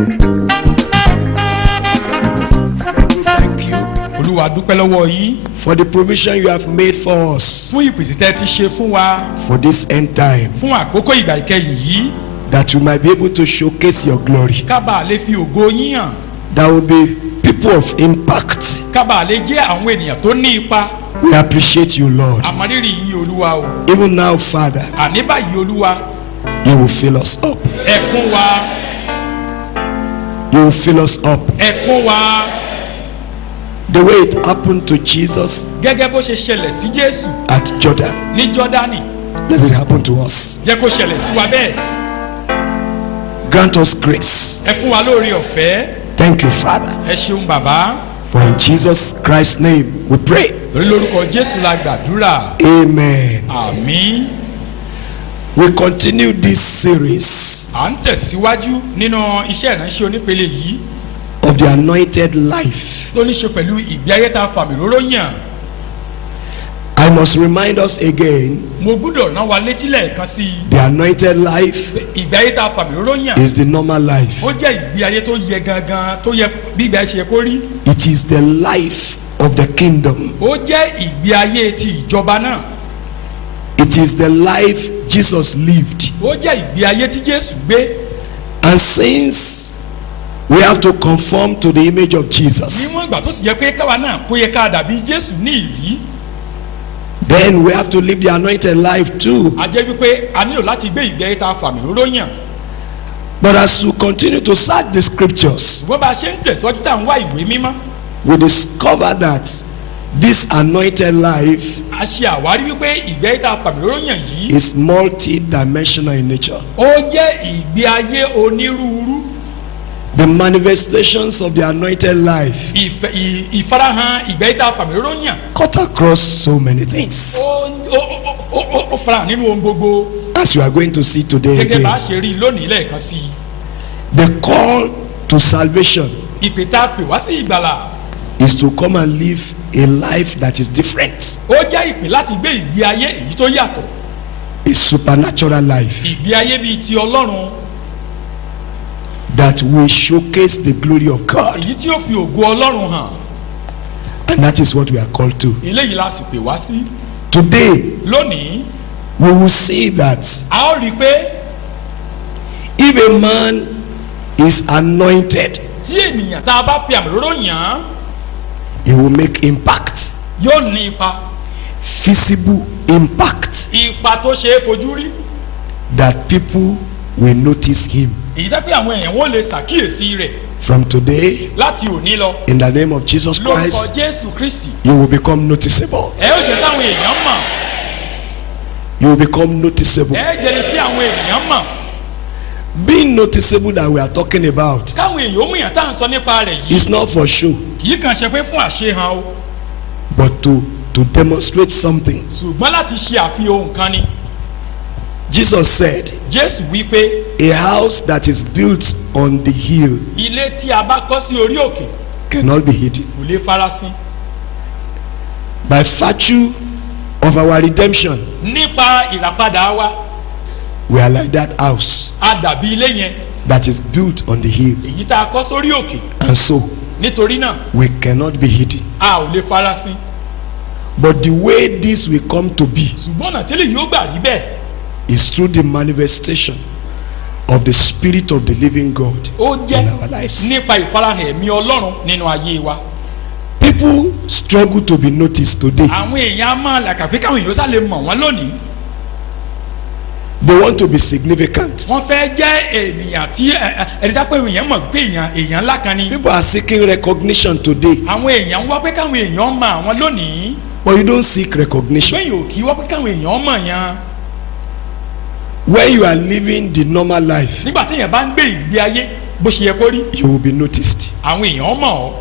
Thank you Olúwa dúpẹ́ lọ́wọ́ yín for the provision you have made for us fún ìpèsè tẹ́ ti ṣe fún wa for this end time, fún àkókò ìgbà ìkẹyìn yìí that you might be able to showcase your glory. ká bàa lè fi ògo yín hàn, There will be people of impact. ká bàa lè jẹ́ àwọn ènìyàn tó ní ipa. We appreciate you, Lord. Àmọ̀rírì yín Olúwa o. Even now, Father, Àní báyìí Olúwa, you will fill us up. ẹ̀kún wa, You will fill us up. ẹ̀kún wa. The way it happened to Jesus Gẹ́gẹ́ bó ṣe ṣẹlẹ̀ sí Jésù at Jordan, ní Jọ́dánì, let it happen to us. jẹ́ kó ṣẹlẹ̀ sí wa bẹ́ẹ̀. Grant us grace. Ẹ fún wa lóore ọ̀fẹ́. Thank you, Father. Ẹ ṣeun bàbá. For in Jesus Christ's name we pray. Torí lórúkọ Jésù la gbàdúrà. Amen. Àmín. We continue this series À ń tẹ̀síwájú nínú iṣẹ́ ìránṣẹ́ onípele yìí of the anointed life. tó ní ṣe pẹ̀lú ìgbé ayé tá a fàmì róró yàn. I must remind us again, Mo gbúdọ̀ rán wa létí lẹ́ẹ̀kan sí i. the anointed life Ìgbé ayé tá a fàmì róró yàn. is the normal life. Ó jẹ́ ìgbé ayé tó yẹ gangan, tó yẹ bí ìgbé ayé ṣe yẹ kó rí. It is the life of the kingdom. Ó jẹ́ ìgbé ayé ti ìjọba náà. It is the life Jesus lived. Ó jẹ́ ìgbé ayé tí Jésù gbé. And since we have to conform to the image of Jesus, Níwọ̀n ìgbà tó sì yẹ pé káwa náà kó yẹ ká dàbí Jésù ní ìrí. then we have to live the anointed life too. A jẹ́ wípé a nílò láti gbé ìgbé ayé tá a fàmì róró yàn. But as we continue to search the scriptures, Ṣùgbọ́n bá a ṣe ń tẹ̀síwájú tá à ń wá ìwé mímọ́, we discover that this anointed life a ṣe àwárí wípé ìgbé ayé tá a fàmì róró yàn yìí is multi-dimensional in nature. ó jẹ́ ìgbé ayé onírúurú. The manifestations of the anointed life Ìfarahàn ìgbé ayé tá a fàmì róró yàn cut across so many things, ó farahàn nínú ohun gbogbo. as you are going to see today Gẹ́gẹ́ bá a again. ṣe rí lónìí lẹ́ẹ̀kan sí i. The call to salvation Ìpè tá a pè wá sí ìgbàlà is to come and live a life that is different, ó jẹ́ ìpè láti gbé ìgbé ayé èyí tó yàtọ̀. a supernatural life Ìgbé ayé bíi ti Ọlọ́run, that will showcase the glory of God. èyí tí ó fi ògo Ọlọ́run hàn. And that is what we are called to. Eléyìí la sì pè wá sí. Today, Lónìí we will see that a ó rí i pé if a man is anointed, tí ènìyàn tá a bá fi àmì róró yàn án he will make impact, yóò ní ipa, visible impact, ipa tó ṣe é fojú rí. that people will notice him. Èyí jẹ́ pé àwọn èèyàn wọ́n lè ṣàkíyèsí rẹ̀ From today, láti òní lọ. in the name of Jesus Lórúkọ Christ, Jésù Kristi, you will become noticeable. ẹ ó jẹ́ táwọn èèyàn mọ̀, You will become noticeable. ẹ jẹ́ ní tí àwọn èèyàn mọ̀. Being noticeable that we are talking about Káwọn èèyàn ó mìíràn tá à ń sọ nípa rẹ̀ yìí is not for show, kì í kàn ṣe pé fún àṣehàn o, but to demonstrate something. ṣùgbọ́n láti ṣe àfihàn ohun kan ni. Jesus said, Jésù wí pé a house that is built on the hill ilé tí a bá kọ́ sí orí òkè cannot be hidden. kò lè farasin. By virtue of our redemption, Nípa ìràpadà wa, we are like that house a dàbí ilé yẹn that is built on the hill, èyí tá a kọ́ sórí òkè. and so Nítorí náà we cannot be hidden. a ò lè farasin. But the way this will come to be Ṣùgbọ́n ọ̀nà tẹ́lẹ̀ yóò gbà rí bẹ́ẹ̀. is through the manifestation of the Spirit of the living God Ó jẹ́ in our lives. nípa ìfarahàn ẹ̀mí Ọlọ́run nínú ayé wa. People struggle to be noticed today. Àwọn èèyàn á máa làkà pé káwọn èèyàn sá lè mọ̀ wọ́n lónìí. They want to be significant. Wọ́n fẹ́ jẹ́ ènìyàn tí ẹni tá pé èèyàn mọ̀ pé èèyàn ńlá kan ni. People are seeking recognition today, Àwọn èèyàn ń wá pé káwọn èèyàn mọ̀ àwọn lónìí. but you don't seek recognition. Bẹ́ẹ̀ yóò kí wá pé káwọn èèyàn mọ̀ yẹn. When you are living the normal life, Nígbà téèyàn bá ń gbé ìgbé ayé bó ṣe yẹ kó rí, you will be noticed. àwọn èèyàn mọ̀ ọ́.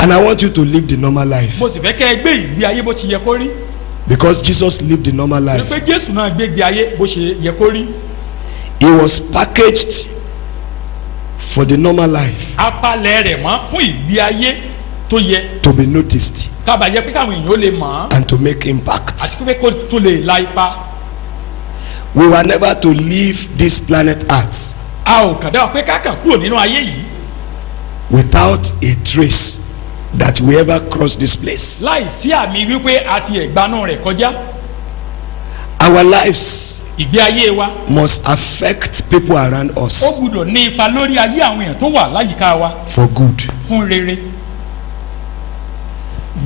And I want you to live the normal life, Mo sì fẹ́ kẹ́ ẹ gbé ìgbé ayé bó ṣe yẹ kó rí. because Jesus lived the normal Torí life. pé Jésù náà gbé ìgbé ayé bó ṣe yẹ kó rí. He was packaged for the normal life Apalẹ̀ rẹ̀ mọ́ fún ìgbé ayé tó yẹ. to be noticed Kábàá yẹ pé káwọn èèyàn ó lè mọ̀ ọ́. and to make impact. Àti pé kó tó lè la ipa. We were never to leave this planet Earth a ò kàn dá wa pé ká kàn kúrò nínú ayé yìí without a trace that we ever cross this place. láì sí àmì wípé a ti ẹ̀gbanú rẹ̀ kọjá. Our lives ìgbé ayé wa must affect people around ó us gbúdọ̀ ní ipa lórí ayé àwọn èèyàn tó wà láyìíká wa for good. fún rere.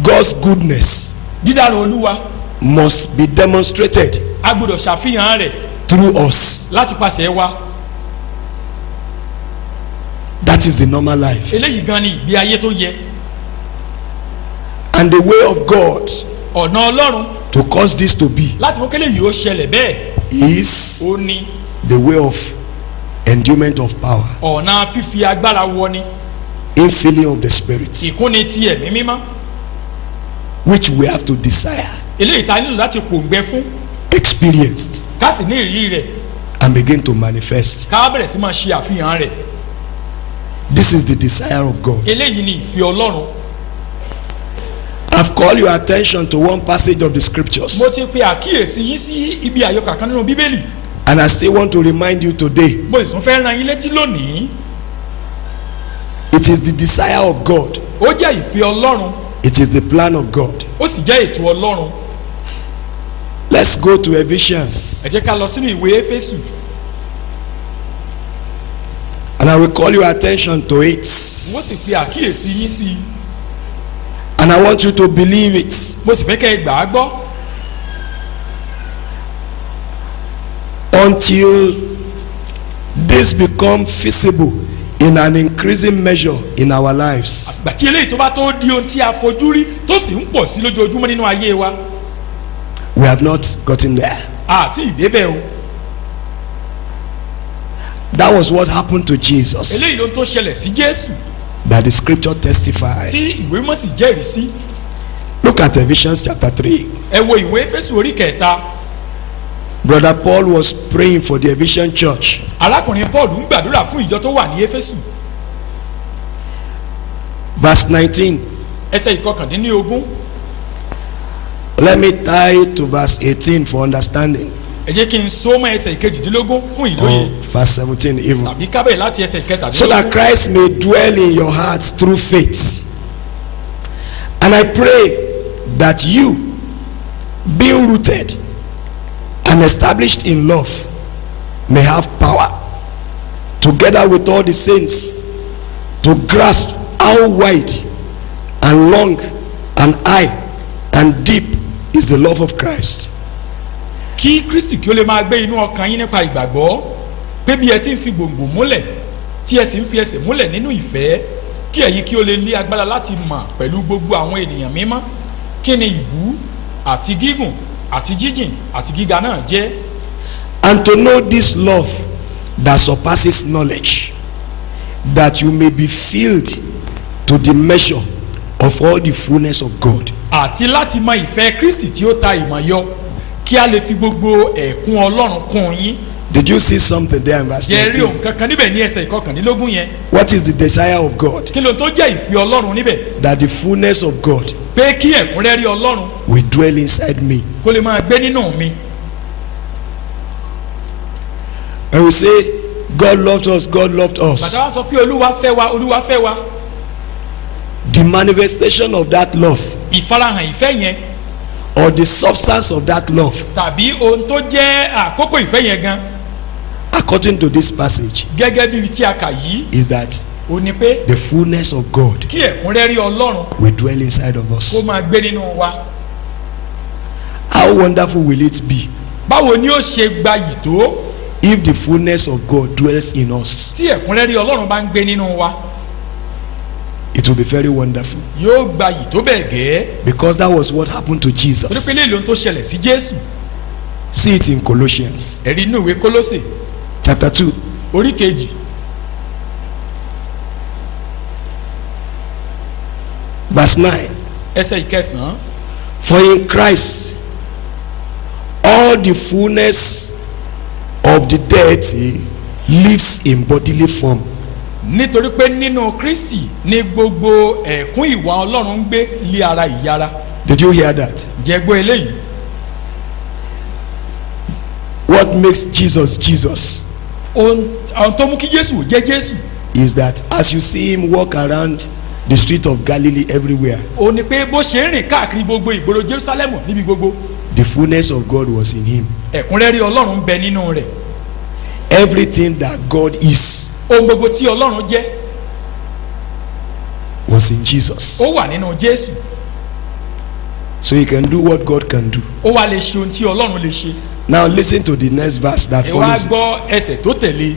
God's goodness dídára olúwa must be demonstrated a gbúdọ̀ ṣàfihàn rẹ̀ through us. láti pàṣẹ wa. That is the normal life. eléyìí gan ni ìgbé ayé tó yẹ. And the way of God ọ̀nà ọlọ́run to cause this to be láti mú kélé yìí ó ṣẹlẹ̀ bẹ́ẹ̀ is ó ní the way of endowment of power, ọ̀nà fífi agbára wọni infilling of the Spirit, ìkúnni ti ẹ̀mí mímọ́ which we have to desire, eléyìí ta nílò láti pòǹgbẹ fún experienced, ká sì ní ìrírí rẹ̀ and begin to manifest. ká bẹ̀rẹ̀ sí máa ṣe àfihàn rẹ̀. This is the desire of God. eléyìí ni ìfẹ́ ọlọ́run. I've called your attention to one passage of the scriptures, mo ti pe àkíyèsí yín sí ibi àyọkà kan nínú bíbélì and I still want to remind you today. mo sì tún fẹ́ ran yín létí lónìí. It is the desire of God. ó jẹ́ ìfẹ́ ọlọ́run It is the plan of God. ó sì jẹ́ ètò ọlọ́run. Let's go to Ephesians, ẹ jẹ́ ká lọ sínú ìwé éfésù and I will call your attention to it, mo sì pe àkíyèsí yín sí i and I want you to believe it. mo sì fẹ́ kẹ́ ẹ gbà á gbọ́ Until this become feasible in an increasing measure in our lives. àgbà tí eléyìí tó bá tó di ohun tí a fojú rí tó sì ń pọ̀ sí lójoojúmọ́ nínú ayé wa We have not gotten there. àti ìdébẹ̀ o. That was what happened to Jesus, eléyìí ló ń tó ṣẹlẹ̀ sí jésù that the scripture testified. tí ìwé mímọ́ sì jẹ́rìí sí. Look at Ephesians chapter 3. ẹ wo ìwé éfésù orí kẹta. Brother Paul was praying for the Ephesian church. arákùnrin paul ń gbàdúrà fún ìjọ tó wà ní éfésù. Verse 19. ẹsẹ̀ ìkọkàndínlógún. Let me tie it to verse 18 for understanding. ẹ jẹ́ kí n so mọ́ ẹsẹ̀ ìkejìdínlógún fún Or ìlóye verse 17 even. tàbí kábẹ̀ láti ẹsẹ̀ So that ìkẹtàdínlógún. Christ may dwell in your hearts through faith. And I pray that you, being rooted and established in love, may have power, together with all the saints, to grasp how wide and long and high and deep is the love of Christ. kí kristi kí ó lè máa gbé inú ọkàn yín nípa ìgbàgbọ́ pé bí ẹ ti ń fi gbòǹgbò múlẹ̀ tí ẹ sì ń fi ẹsẹ̀ múlẹ̀ nínú ìfẹ́ kí ẹ̀yin kí ó lè ní agbára láti mọ̀ pẹ̀lú gbogbo àwọn ènìyàn mímọ́ kí ni ìbú àti gígùn àti jíjìn àti gíga náà jẹ́. And to know this love that surpasses knowledge, that you may be filled to the measure of all the fullness of God. àti láti mọ ìfẹ́ kristi tí ó ta ìmọ̀ yọ kí a lè fi gbogbo ẹ̀kún ọlọ́run kún yín. Did you see something there in verse jẹ́ rí 19? ohun kankan níbẹ̀ ní ẹsẹ̀ ìkọkàndínlógún yẹn. What is the desire of God? kí ló tó jẹ́ ìfẹ́ ọlọ́run níbẹ̀. That the fullness of God pé kí ẹ̀kúnrẹ́rí ọlọ́run will dwell inside me. kó lè máa gbé nínú mi. And we say, God loved us, God loved us. bàtà wa sọ pé olúwa fẹ́ wa olúwa fẹ́ wa. The manifestation of that love, ìfarahàn ìfẹ́ yẹn or the substance of that love, tàbí ohun tó jẹ́ àkókò ìfẹ́ yẹn gan according to this passage, gẹ́gẹ́ bí tí a kà yìí is that ó ní pé the fullness of God kí ẹ̀kúnrẹ́rí ọlọ́run will dwell inside of kó us. máa gbé nínú wa. How wonderful will it be báwo ni ó ṣe gbayì tó if the fullness of God dwells in us? tí ẹ̀kúnrẹ́rí ọlọ́run bá ń gbé nínú wa. It will be very wonderful, yóò gbayì tó bẹ́ẹ̀ gẹ́ because that was what happened to torí Jesus. pé léèlò ohun tó ṣẹlẹ̀ sí jésù. See it in Colossians ẹ̀rí inú ìwé kólósè chapter 2, orí kejì verse 9. ẹsẹ̀ ìkẹsàn-án. For in Christ all the fullness of the deity lives in bodily form. nítorí pé nínú kristi ní gbogbo ẹ̀kún ìwà ọlọ́run ń gbé lé ara ìyára. Did you hear that? jẹ́gbọ́ eléyìí What makes Jesus Jesus? ohun ohun tó mú kí Jésù jẹ́ Jésù is that as you see him walk around the street of Galilee everywhere, ó ní pé bó ṣe ń rìn káàkiri gbogbo ìgboro Jerusalem níbi gbogbo the fullness of God was in him. ẹ̀kúnrẹ́rẹ́ Ọlọ́run ń bẹ nínú rẹ̀. Everything that God is ohun gbogbo tí Ọlọ́run jẹ́ was in Jesus. ó wà nínú Jésù. So he can do what God can do. ó wá lè ṣe ohun tí Ọlọ́run lè ṣe. Now listen to the next verse that ẹ wá follows it. gbọ́ ẹsẹ̀ tó tẹ̀lé.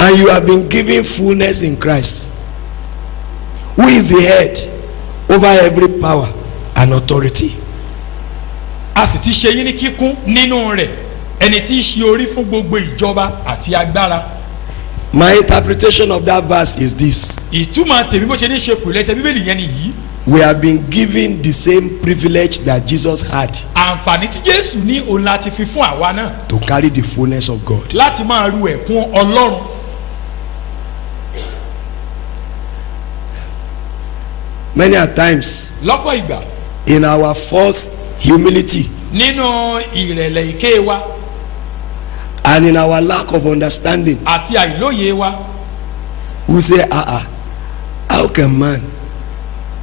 And you have been given fullness in Christ, who is the head over every power and authority. a sì ti ṣe yín ní kíkún nínú rẹ̀ ẹni tí í ṣe orí fún gbogbo ìjọba àti agbára. My interpretation of that verse is this: ìtumọ̀ tèmi bó ṣe ní ṣe pẹ̀lú ẹsẹ̀ Bíbélì yẹn nìyí. we have been given the same privilege that Jesus had àǹfààní tí Jésù ní òun láti fi fún àwa náà to carry the fullness of God. láti máa ru ẹ̀kún Ọlọ́run. Many a times lọ́pọ̀ ìgbà in our false humility nínú ìrẹ̀lẹ̀ ìké wa and in our lack of understanding, àti àìlóye wa we say, how can man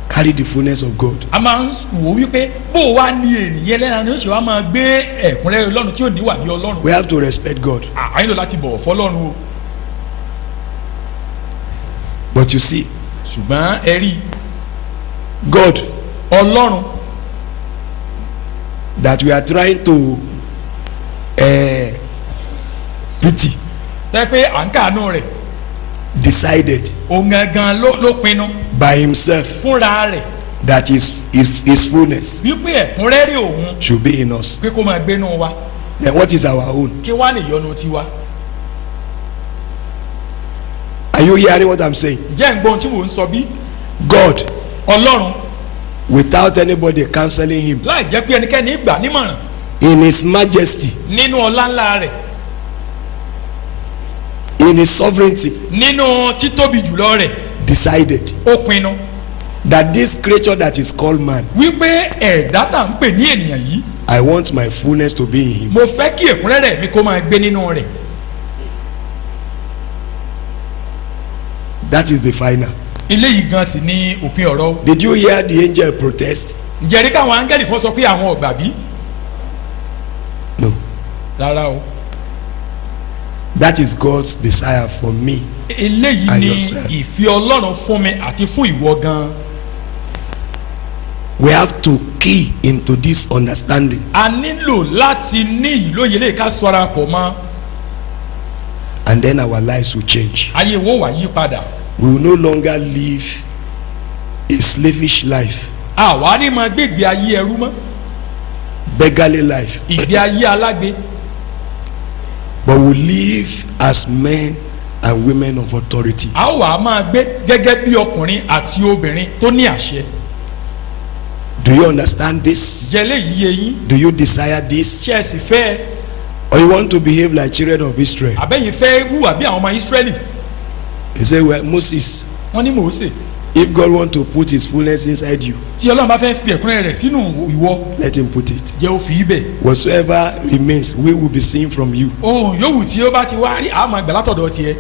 carry the fullness of God? a máa ń wò wípé bó o wá ní ènìyàn lẹ́nu ni ó ṣe wá máa gbé ẹ̀kúnrẹ́rẹ́ Ọlọ́run tí ò ní wà bí Ọlọ́run. We have to respect God. a nílò láti bọ̀wọ̀ fọ́lọ́run o. But you see, ṣùgbọ́n ẹ rí God Ọlọ́run that we are trying to pity tẹ́ pé à ń kàánú rẹ̀ decided òun gangan ló pinnu by himself fúnra rẹ̀ that his fullness wípé ẹ̀kúnrẹ́rẹ́ òun should be in us. pé kó máa gbénú wa. Then what is our own? kí wá lè yọnu tiwa. Are you hearing what I'm saying? jẹ́ ń gbọ́ ohun tí mò ń sọ bí. God, Ọlọ́run without anybody counseling him, láì jẹ́ pé ẹnikẹ́ni gbà nímọ̀ràn in his majesty, nínú ọlá ńlá rẹ̀ in his sovereignty, nínú títóbi jùlọ rẹ̀ decided ó pinnu that this creature that is called man, wípé ẹ̀dá tá à ń pè ní ènìyàn yìí I want my fullness to be in him. mo fẹ́ kí ẹ̀kúnrẹ́rẹ́ mi kó máa gbé nínú rẹ̀. That is the final. eléyìí gan sì ni òpin ọ̀rọ̀. Did you hear the angel protest? ǹjẹ́ rí káwọn áńgẹ́lì kan sọ pé àwọn ọ̀gbà bí? No. rárá o. That is God's desire for me. eléyìí And ni yourself. ìfẹ́ Ọlọ́run fún mi àti fún ìwọ gan. We have to key into this understanding. a nílò láti ní ìlóye lè ká sọra pọ̀ mọ́. And then our lives will change. ayé wo wà yí padà. We will no longer live a slavish life, àwa ní máa gbé ìgbé ayé ẹrú mọ́ beggarly life, ìgbé ayé alágbe. but we live as men and women of authority. a ó wà á máa gbé gẹ́gẹ́ bí ọkùnrin àti obìnrin tó ní àṣẹ. Do you understand this? jẹ́lẹ̀ yí eyín Do you desire this? ṣe é sì fẹ́ Or you want to behave like children of Israel? àbẹ́yìn fẹ́ hùwà bí àwọn ọmọ Ísírẹ́lì. He said, well, Moses, wọ́n ní Mósè if God want to put his fullness inside you, tí Ọlọ́run bá fẹ́ fi ẹ̀kúnrẹ́rẹ́ rẹ̀ sínú ìwọ let him put it. jẹ́ ó fi ibẹ̀. Whatsoever remains, we will be seeing from you. ohun yòówù tí ó bá ti wá rí àmọ́ àgbà látọ̀dọ̀ tiẹ̀.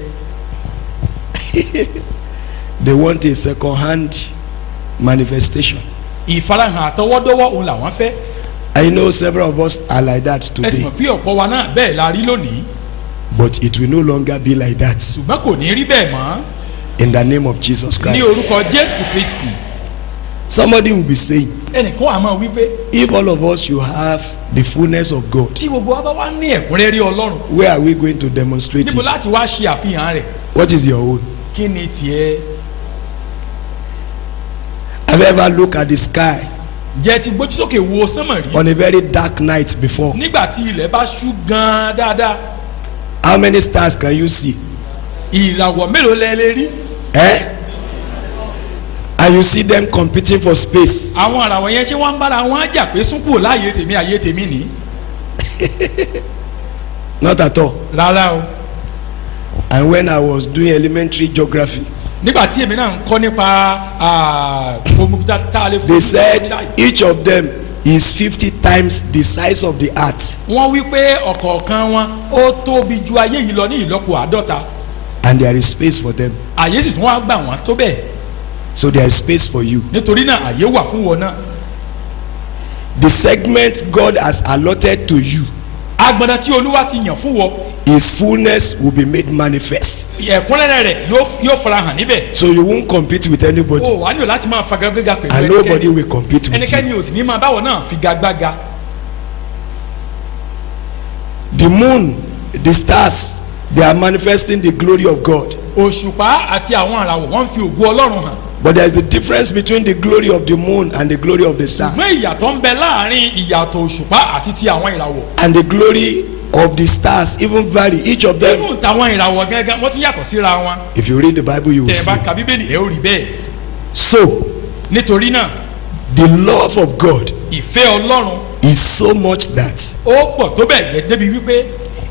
They want a second-hand manifestation. ìfarahàn àtọwọ́dọ́wọ́ òun làwọn fẹ́. I know several of us are like that ẹ sì today, mọ̀ pé ọ̀pọ̀ wa náà bẹ́ẹ̀ la rí lónìí but it will no longer be like that ṣùgbọ́n kò ní rí bẹ́ẹ̀ mọ́ in the name of Jesus ní Christ. orúkọ Jésù Kristi. Somebody will be saying, ẹnìkan àmọ́ wípé if all of us should have the fullness of God, tí gbogbo wa bá wá ní ẹ̀kúnrẹ́rẹ́ Ọlọ́run where are we going to demonstrate níbo it? láti wá ṣe àfihàn rẹ̀. What is your own? kí ni tiẹ̀. Have you ever looked at the sky jẹ́ ti gbójú sókè wo sánmọ̀ rí on a very dark night before? nígbà tí ilẹ̀ bá ṣú gan-an dáadáa How many stars can you see? ìràwọ̀ mélòó lẹ lè rí. And you see them competing for space. àwọn àràwọ̀ yẹn ṣé wọ́n ń bára wọn jà pé sún kúrò láàyè tèmi àyè tèmi ní. Not at all. rárá o. And when I was doing elementary geography, nígbà tí èmi náà ń kọ́ nípa kòmùtà tá a lè fún they said each of them is 50 times the size of the earth. wọ́n wí pé ọ̀kọ̀ọ̀kan wọn ó tóbi ju ayé yìí lọ ní ìlọ́po 50. and there is space for them. àyè sì tún wá gbà wọ́n tó bẹ́ẹ̀. So there is space for you. nítorí náà àyè wà fún wọn náà. The segment God has allotted to you, agbọ̀nà tí olúwa ti yàn fún wọn. His fullness will be made manifest. ẹ̀kúnrẹ́rẹ́ rẹ̀ yóò fara hàn níbẹ̀. So you won't compete with anybody, o wà nílò láti máa fagagbága pẹ̀lú and nobody will compete with you. ẹnikẹ́ni ò sì ní máa báwọn náà figagbága. The moon, the stars, they are manifesting the glory of God. òṣùpá àti àwọn àràwọ̀ wọ́n ń fi ògo ọlọ́run hàn. But there is the difference between the glory of the moon and the glory of the star. ṣùgbọ́n ìyàtọ̀ ń bẹ láàrin ìyàtọ̀ òṣùpá àti ti àwọn ìràwọ̀. And the glory of the stars even vary. Each of them, even tàwọn ìràwọ̀ gángan wọ́n tún yàtọ̀ síra wọn. if you read the Bible, you will tẹ̀ see. bá ka bíbélì ẹ̀ ó rí bẹ́ẹ̀. So, nítorí náà the love of God ìfẹ́ ọlọ́run is so much that ó pọ̀ tó bẹ́ẹ̀ gẹ́ débi wípé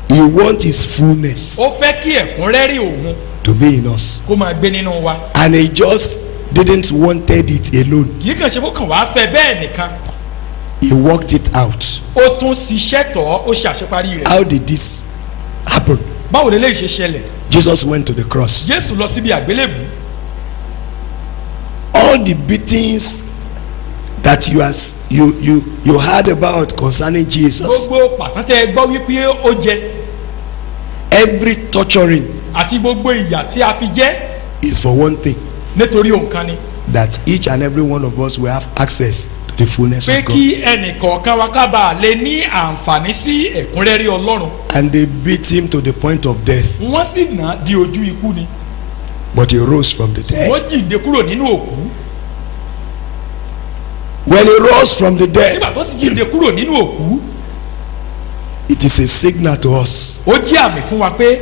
He wants His fullness ó fẹ́ kí ẹ̀kúnrẹ́rẹ́ òun to be in us. kó máa gbé nínú wa. And He just didn't wanted it alone. kì í kàn ṣe kó kàn wá fẹ́ bẹ́ẹ̀ nìkan. He worked it out. ó tún ṣiṣẹ́ tọ̀ ó ṣe àṣeparí rẹ̀. How did this happen? báwo lè léyìí ṣe ṣẹlẹ̀. Jesus went to the cross. jésù lọ síbi àgbélébù. All the beatings that you heard about concerning Jesus, gbogbo pàṣẹ gbọ́ wípé ó jẹ every torturing àti gbogbo ìyà tí a fi jẹ́ is for one thing, nítorí òǹkan ni. that each and every one of us will have access to the fullness pé of God. kí ẹnìkọ̀ọ̀kan wa ká bàa lè ní àǹfààní sí ẹ̀kúnrẹ́rẹ́ ọlọ́run. And they beat Him to the point of death, wọ́n sì nà á di ojú ikú ni. but He rose from the dead. wọ́n jíǹde kúrò nínú òkú. When He rose from the dead, nígbà tó sì jíǹde kúrò nínú òkú it is a signal to us ó jẹ́ àmì fún wa pé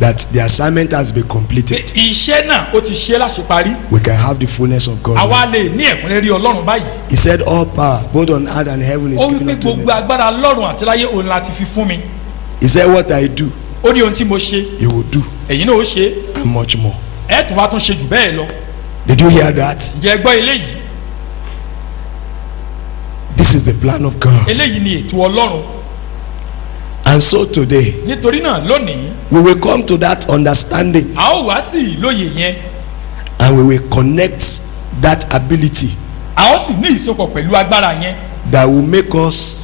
that the assignment has been completed. iṣẹ́ náà ó ti ṣe láṣeparí. We can have the fullness of God. àwa lè ní ẹ̀kúnrẹ́rẹ́ ọlọ́run báyìí. He said, all power, both on earth and heaven, is ó wí given pé unto gbogbo me. agbára ọlọ́run àti láyé òun láti fi fún mi. He said, what I do, ó ní ohun tí mo ṣe you will do, ẹ̀yin náà ó ṣe and much more. ẹ̀ tún wá tún ṣe jù bẹ́ẹ̀ lọ. Did you hear that? ǹjẹ́ ẹ gbọ́ eléyìí. This is the plan of God. eléyìí ni ètò ọlọ́run. And so today, nítorí náà lónìí we will come to that understanding, a ó wá sí ìlóye yẹn. and we will connect that ability a ó sì ní ìsopọ̀ pẹ̀lú agbára yẹn. that will make us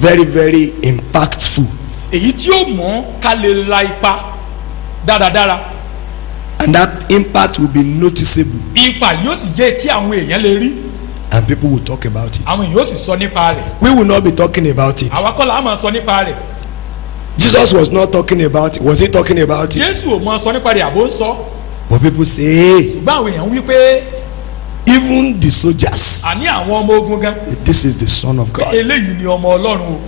very, very impactful. èyí tí ó mú ká lè la ipa dáradára. And that impact will be noticeable, ipa yóò sì jẹ́ tí àwọn èèyàn lè rí. and people will talk about it. àwọn èèyàn ó sì sọ nípa rẹ̀. We will not be talking about it. àwa kọ́ la á máa sọ nípa rẹ̀. Jesus was not talking about it. Was He talking about it? jésù ò máa sọ nípa rẹ̀ àbó ń sọ. But people say, hey, ṣùgbọ́n àwọn èèyàn wí pé even the soldiers, àní àwọn ọmọ ogun gan this is the Son of pé God. eléyìí ni ọmọ ọlọ́run o.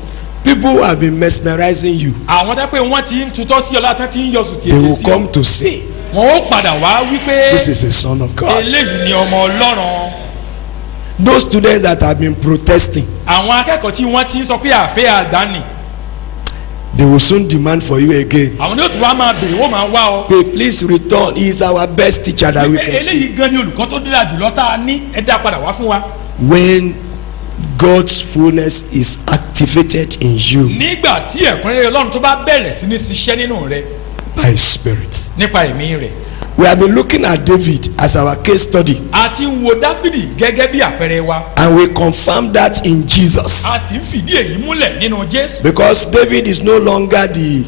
People have been mesmerizing you. àwọn tẹ́ pé wọ́n ti ń tutọ́ sí ọlá tán ti ń yọ sùn They tètè will sí come ọ. to say, wọn ó padà wá wí pé this is the Son of God. eléyìí ni ọmọ ọlọ́run. Those students that have been protesting, àwọn akẹ́kọ̀ọ́ tí wọ́n ti ń sọ pé àfẹ́ àgbáni they will soon demand for you again. àwọn ní òtún wa máa bèrè wọ́n máa wá ọ. Pay, please return. He is our best teacher that we can see. eléyìí gan ni olùkọ́ tó dára jùlọ tá a ní ẹ dá padà wá fún wa. When God's fullness is activated in you nígbà tí ẹ̀kúnrẹ́rẹ́ ọlọ́run tó bá bẹ̀rẹ̀ sí ní ṣiṣẹ́ nínú rẹ by His Spirit. nípa ẹ̀mí rẹ̀. We have been looking at David as our case study, a ti ń wo dáfídì gẹ́gẹ́ bí àpẹẹrẹ wa. and we confirm that in Jesus, a sì ń fìdí èyí múlẹ̀ nínú jésù. because David is no longer the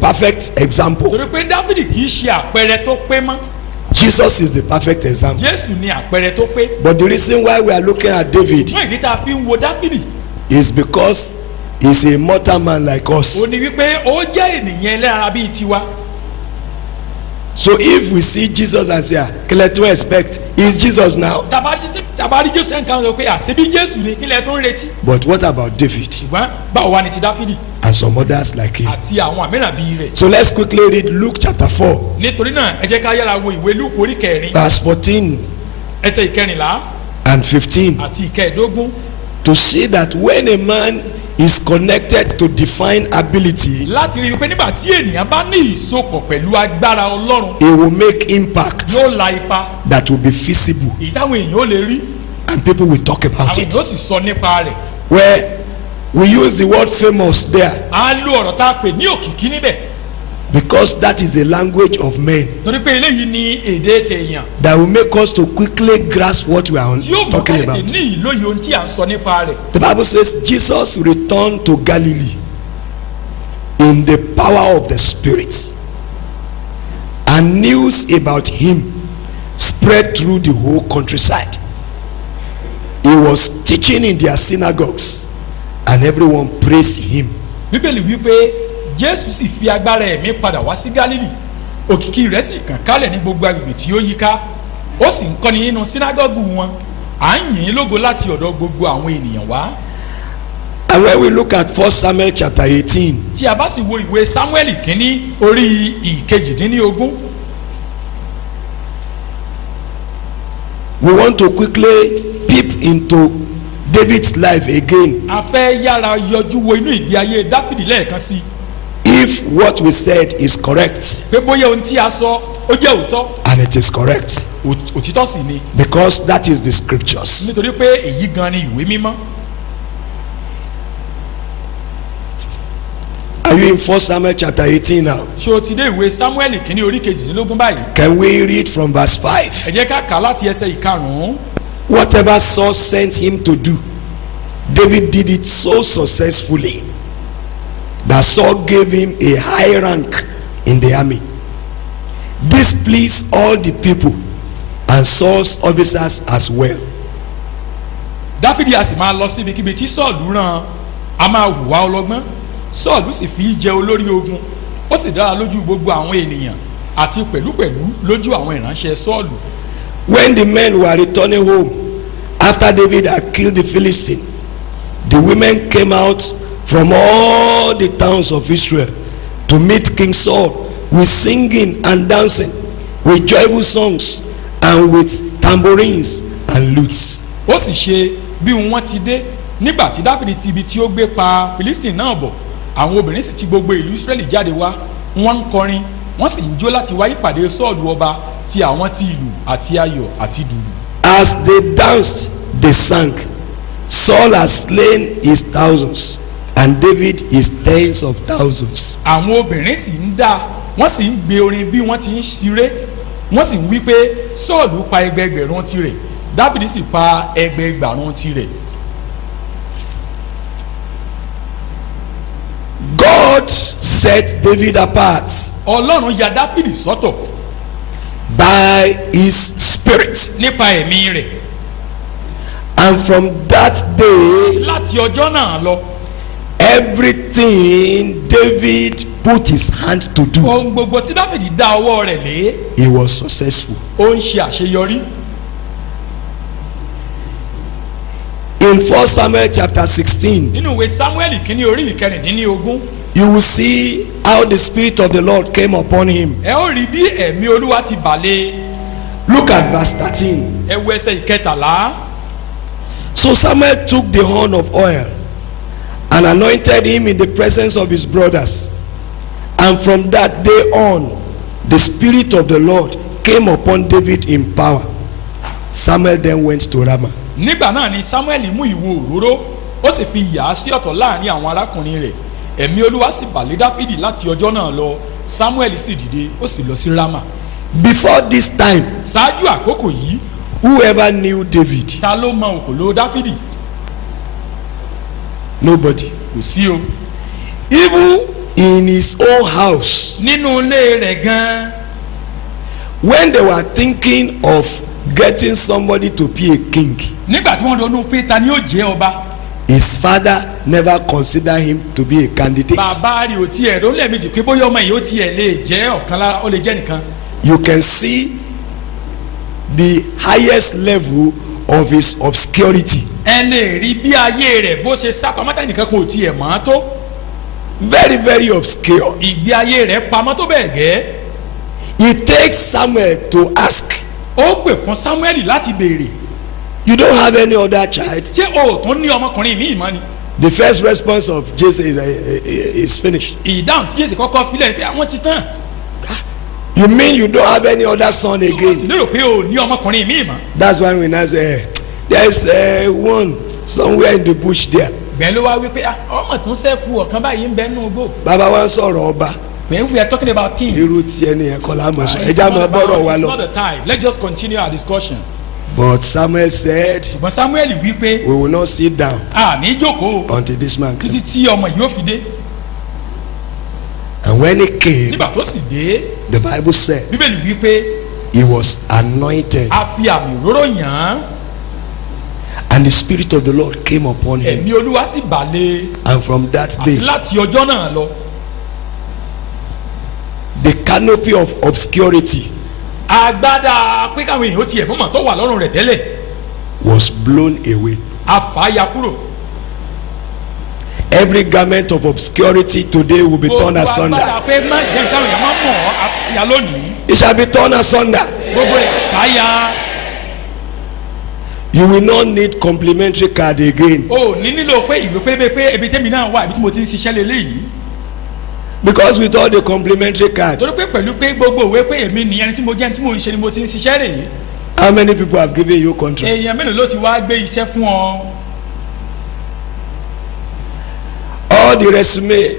perfect example. torí pé dáfídì kì í ṣe àpẹẹrẹ tó pé mọ́. Jesus is the perfect example. jésù ni àpẹẹrẹ tó pé. But the reason why we are looking at David fún ìdí tá a fi ń wo dáfídì. is because he's a mortal man like us. ó ní wípé ó jẹ́ ènìyàn ẹlẹ́ran bíi tiwa. So if we see Jesus and say, "Kile to expect," is Jesus now. tàbárí jésù ẹ̀ ń kàn sọ pé ṣebí jésù ni kílẹ̀ tó ń retí. But what about David ṣùgbọ́n báwo wá ni ti dáfídì and some others like him? àti àwọn àmìràn bíi rẹ̀. So let's quickly read Luke chapter 4, nítorí náà ẹ jẹ́ ká yára wo ìwé lúùkù orí kẹrin verse 14 ẹsẹ̀ ìkẹrìnlá and 15, àti ìkẹẹ̀dógún. to see that when a man is connected to divine ability, láti rí i pé nígbà tí ènìyàn bá ní ìsopọ̀ pẹ̀lú agbára ọlọ́run he will make impact yóò la ipa that will be visible, èyí táwọn èèyàn ó lè rí and people will talk about àwọn it. èèyàn ó sì sọ nípa rẹ̀. Where we use the word famous there, a lo ọ̀rọ̀ tá a pè ní òkìkí níbẹ̀ Because that is the language of men torí pé eléyìí ni èdè tèèyàn that will make us to quickly grasp what we are tí yóò mú talking ká tètè about. ní ìlóye ohun tí à ń sọ nípa rẹ̀. The Bible says Jesus returned to Galilee in the power of the Spirit, and news about him spread through the whole countryside. He was teaching in their synagogues, and everyone praised him. bíbélì wípé jésù sì fi agbára ẹ̀mí padà wá sí gálílì òkìkí rẹ̀ sì kàn kálẹ̀ ní gbogbo agbègbè tí ó yíká ó sì ń kọ́ni nínú sínágọ́gù wọn à ń yìn ín lógo láti ọ̀dọ̀ gbogbo àwọn ènìyàn wá. And when we look at 1 Samuel chapter 18, tí a bá sì wo ìwé sámúẹ́lì kínní orí ìkejìdínlógún we want to quickly peep into David's life again. a fẹ́ yára yọjú wo inú ìgbé ayé dáfídì lẹ́ẹ̀kan sí If what we said is correct, pé bóyá ohun tí a sọ ó jẹ́ òótọ́ and it is correct, òtítọ́ sì ni because that is the scriptures. nítorí pé èyí gan ni ìwé mímọ́. Are you in 1 Samuel chapter 18 now? ṣé o ti dé ìwé sámúẹ́lì kínní orí kejìdínlógún báyìí. Can we read from verse 5? ẹ jẹ́ ká kà á láti ẹsẹ̀ ìkarùn-ún. Whatever Saul sent him to do, David did it so successfully that Saul gave him a high rank in the army. This pleased all the people and Saul's officers as well. dáfídì a sì máa lọ síbi kíbi tí sọ́ọ̀lù rán a máa hùwà ọlọ́gbọ́n sọ́ọ̀lù sì fi í jẹ olórí ogun ó sì dára lójú gbogbo àwọn ènìyàn àti pẹ̀lúpẹ̀lú lójú àwọn ìránṣẹ́ sọ́ọ̀lù. When the men were returning home after David had killed the Philistine, the women came out from all the towns of Israel to meet King Saul with singing and dancing, with joyful songs and with tambourines and lutes. ó sì ṣe bí wọ́n ti dé nígbà tí dáfídì ti ibi tí ó gbé pa philistine náà bọ̀ àwọn obìnrin sì ti gbogbo ìlú israẹli jáde wá wọ́n ń kọrin wọ́n sì ń jó láti wá ìpàdé sọ́ọ̀lù ọba ti àwọn ti ìlù àti ayọ̀ àti dùrù. As they danced, they sang, Saul has slain his thousands and David his tens of thousands. àwọn obìnrin sì ń dá wọ́n sì ń gbé orin bí wọ́n ti ń ṣeré wọ́n sì ń wí pé sọ́ọ̀lù pa ẹgbẹẹgbẹ̀rún tirẹ̀ dáfídì sì pa ẹgbẹẹgbàrún tirẹ̀. God set David apart ọlọ́run ya dáfídì sọ́tọ̀ by his spirit, nípa ẹ̀mí rẹ̀ and from that day láti ọjọ́ náà lọ everything David put his hand to do, ohun gbogbo tí dáfídì dá ọwọ́ rẹ̀ lé he was successful. ó ń ṣe àṣeyọrí. In 1 Samuel chapter 16, nínú ìwé sámúẹ́lì kínní orí ìkẹrìndínlógún you will see how the spirit of the Lord came upon him. ẹ ó rí bí ẹ̀mí olúwa ti bà lé. Look at verse 13. ẹ wo ẹsẹ̀ ìkẹtàlá. So Samuel took the horn of oil and anointed him in the presence of his brothers, and from that day on the spirit of the Lord came upon David in power. Samuel then went to Ramah. nígbà náà ni sámúẹ́lì mú ìwo òróró ó sì fi yà á sí ọ̀tọ̀ láàrin àwọn arákùnrin rẹ̀ ẹ̀mí olúwa sì bà lé dáfídì láti ọjọ́ náà lọ sámúẹ́lì sì dìde ó sì lọ sí rámà. Before this time, ṣáájú àkókò yìí whoever knew David? ta ló mọ òkòló dáfídì? Nobody. kò sí o. Even in his own house, nínú ilé rẹ̀ gan-an when they were thinking of getting somebody to be a king, nígbà tí wọ́n ronú pé ta ni yóò jẹ́ ọba his father never considered him to be a candidate. bàbá rẹ̀ ò tiẹ̀ rò lẹ́ẹ̀mejì pé bóyá ọmọ yìí ó tiẹ̀ lè jẹ́ ọ̀kan lára ó lè jẹ́ nìkan. You can see the highest level of his obscurity. ẹ lè rí bí ayé rẹ̀ bó ṣe sá pamọ́ táyì nìkan kò tiẹ̀ mọ̀ ọ́n tó. Very, very obscure. ìgbé ayé rẹ̀ pamọ́ tó bẹ́ẹ̀ gẹ́. It takes Samuel to ask, ó pè fún samuel láti béèrè you don't have any other child? ṣé o ò tún ní ọmọkùnrin mi ìmọ̀ ni. The first response of Jesse is finished. ìdáhùn tí jésù kọ́kọ́ filẹ̀ ni pé àwọn ti tán. You mean you don't have any other son ó sì again? lérò pé o ò ní ọmọkùnrin mi ìmọ̀. That's why we now say, there is one somewhere in the bush there. bẹ́ẹ̀ ló wá wí pé ọmọ tún sẹ́kù ọ̀kan báyìí ń bẹ nínú igbó. Bàbá wa ń sọ̀rọ̀ ọba. But if we are talking about king, irú tí ẹni yẹn kọ́ la mọ̀ sọ it's ẹja not máa bọ́rọ̀ wa it's lọ. not the time. Let's just continue our discussion. But Samuel said, Ṣùgbọ́n Samuel wí pé we will not sit down ní jókòó until this man títí comes. tí ọmọ yìí ó fi dé. And when he came, Nígbà tó sì dé, the Bible said Bíbélì wí pé he was anointed, a fi àmì òróró yàn án, and the Spirit of the Lord came upon him. ẹ̀mí Olúwa sì bà lé, And from that àti day, láti ọjọ́ náà lọ, the canopy of obscurity agbádá pé káwọn èèyàn ó tiẹ̀ mọ̀mọ́ tó wà lọ́rùn rẹ̀ tẹ́lẹ̀, was blown away. a fà á ya kúrò. Every garment of obscurity today will be torn Gbogbo asunder. agbádá pé má jẹ́ káwọn èèyàn má mọ̀ ọ́, a fà á ya lónìí. It shall be torn asunder. Gbogbo rẹ̀ fà á ya. You will not need complimentary card again, O ní nílò pé ìwé pélébé pé ibi tẹ́mi náà wà ibi tí mo ti ń ṣiṣẹ́ lélẹ́yìí. because with all the complimentary card, Torí pé pẹ̀lú pé gbogbo òwe pé èmi ni ẹni tí mo jẹ́ ẹni tí mo ń ṣe ni mo ti ń ṣiṣẹ́ rèé. how many people have given you contract? Èèyàn mélòó ló ti wá gbé iṣẹ́ fún ọ? All the resume,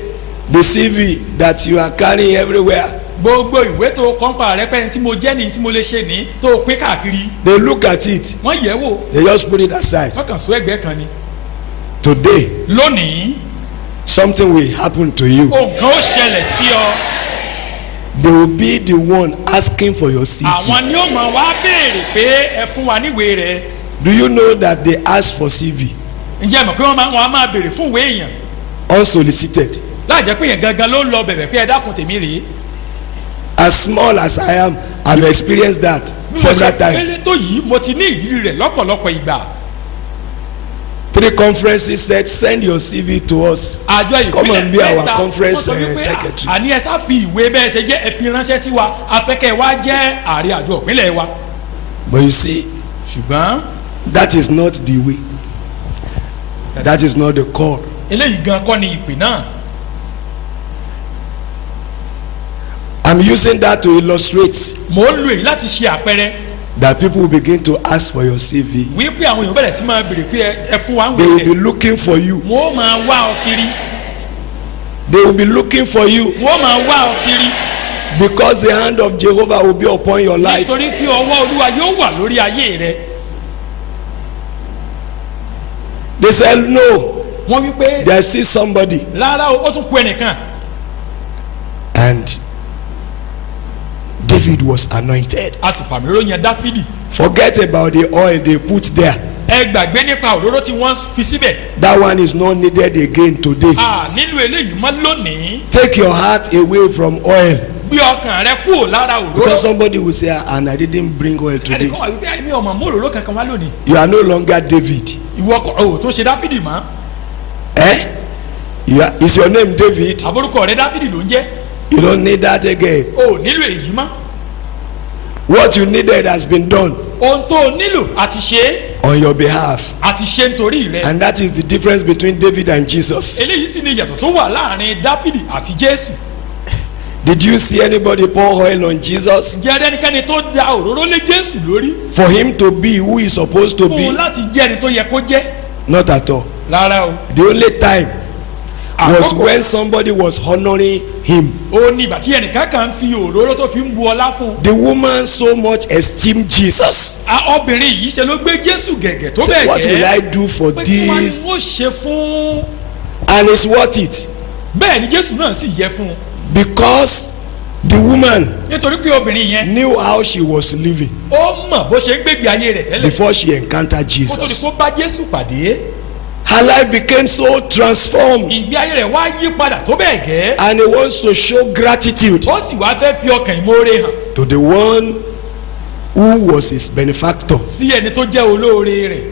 the CV that you are carrying everywhere, Gbogbo ìwé tó kọ́ńpà rẹ pé ẹni tí mo jẹ́ ni tí mo lè ṣe ní tó pín káàkiri. they look at it, Wọ́n yẹ̀ wò, they just put it aside. wọ́n kàn sọ ẹgbẹ́ kan ni. Today, Lónìí, something will happen to you. ohun kan ó ṣẹlẹ̀ sí ọ. They will be the one asking for your CV. Àwọn ni ó máa wá béèrè pé ẹ fún wa níwèé rẹ. Do you know that they ask for CV Ǹjẹ́ ẹ mọ̀ pé wọ́n á máa béèrè fún ìwé èèyàn? unsolicited? Láì jẹ́ pé yẹn gangan ló lọ bẹ̀bẹ̀ pé ẹ dákun tèmi rèé. As small as I am, I've experienced that several times. Kéré tó yìí mo ti ní ìrírí rẹ̀ lọ́pọ̀lọpọ̀ ìgbà. 3 conferences said, send your CV to us. Àjọ Come and be ìpínlẹ̀ our mẹ́ta conference, wọ́n sọ wípé, secretary. àní ẹ sá fi ìwé bẹ́ẹ̀ ṣe jẹ́ ẹ fi ránṣẹ́ sí wa afẹ́kẹ́ wa jẹ́ ààrẹ àjọ ìpínlẹ̀ wa. But you see, Ṣùgbọ́n that is not the way. That is not the call. eléyìí gan kọ́ ni ìpè náà. I'm using that to illustrate Mo ń lo èyí láti ṣe àpẹẹrẹ that people will begin to ask for your CV. wípé àwọn èèyàn bẹ̀rẹ̀ sí máa béèrè pé ẹ fún wa ń They will be wèé. looking for you. Wọ́n máa wá ọ kiri. They will be looking for you Wọ́n máa wá ọ kiri. because the hand of Jehovah will be upon your life. Nítorí pé ọwọ́ Olúwa yóò wà lórí ayé rẹ. They said, no, Wọ́n wí pé there is somebody. rárá o, ó tún kú ẹnìkan. And David was anointed. A sì fàmì òróró yẹn Dáfídì. Forget about the oil they put there. Ẹ gbàgbé nípa òróró tí wọ́n fi síbẹ̀. That one is not needed again today. A nílò eléyìí mọ́ lónìí. Take your heart away from oil. Gbé ọkàn rẹ kúrò lára Because òróró. somebody will say, and I didn't bring oil today. Ẹnìkan wà wípé àìmí ọmọ mú òróró kankan wá lónìí. You are no longer David. Ìwọ kò ò tó ṣe Dáfídì mọ́. Eh? Is your name David? Àbórúkọ rẹ Dáfídì ló ń jẹ́. You don't need that again. O nílò èyí mọ́. What you needed has been done Ohun tó o nílò àti ṣe é, on your behalf. àti ṣe nítorí rẹ. And that is the difference between David and Jesus. Eléyìí sì ni ìyàtọ̀ tó wà láàrin Dáfídì àti Jésù. Did you see anybody pour oil on Jesus? Jẹ́ ẹnikẹ́ni tó da òróró lé Jésù lórí. For him to be who he's supposed to Fún un be? láti jẹ́ ẹni tó yẹ kó jẹ́. Not at all. Rárá o. The only time was Àkókò when somebody was honoring him. ó ní ìgbà tí ẹnìkan kan fi òróró tó fi ń bu ọlá fún un. The woman so much esteemed Jesus. Obìnrin yìí ṣe ló gbé Jésù gẹ̀gẹ̀ tó So bẹ́ẹ̀ what will gẹ́. I do for Pé kí wọ́n ní this? wọ́n ṣe fún. And it's worth it. Bẹ́ẹ̀ ni Jésù náà sì yẹ fún un. Because the woman Nítorí pé obìnrin yẹn knew how she was living ó mọ̀ bó ṣe ń gbégbé ayé rẹ̀ tẹ́lẹ̀. before she encountered Kó tó di Jesus. kó bá Jésù pàdé. Her life became so transformed. Ìgbé ayé rẹ̀ wá yí padà tó bẹ́ẹ̀ gẹ́. And he wants to show gratitude Ó sì wá fẹ́ fi ọkàn ìmoore hàn to the one who was his benefactor. sí ẹni tó jẹ́ olóore rẹ̀.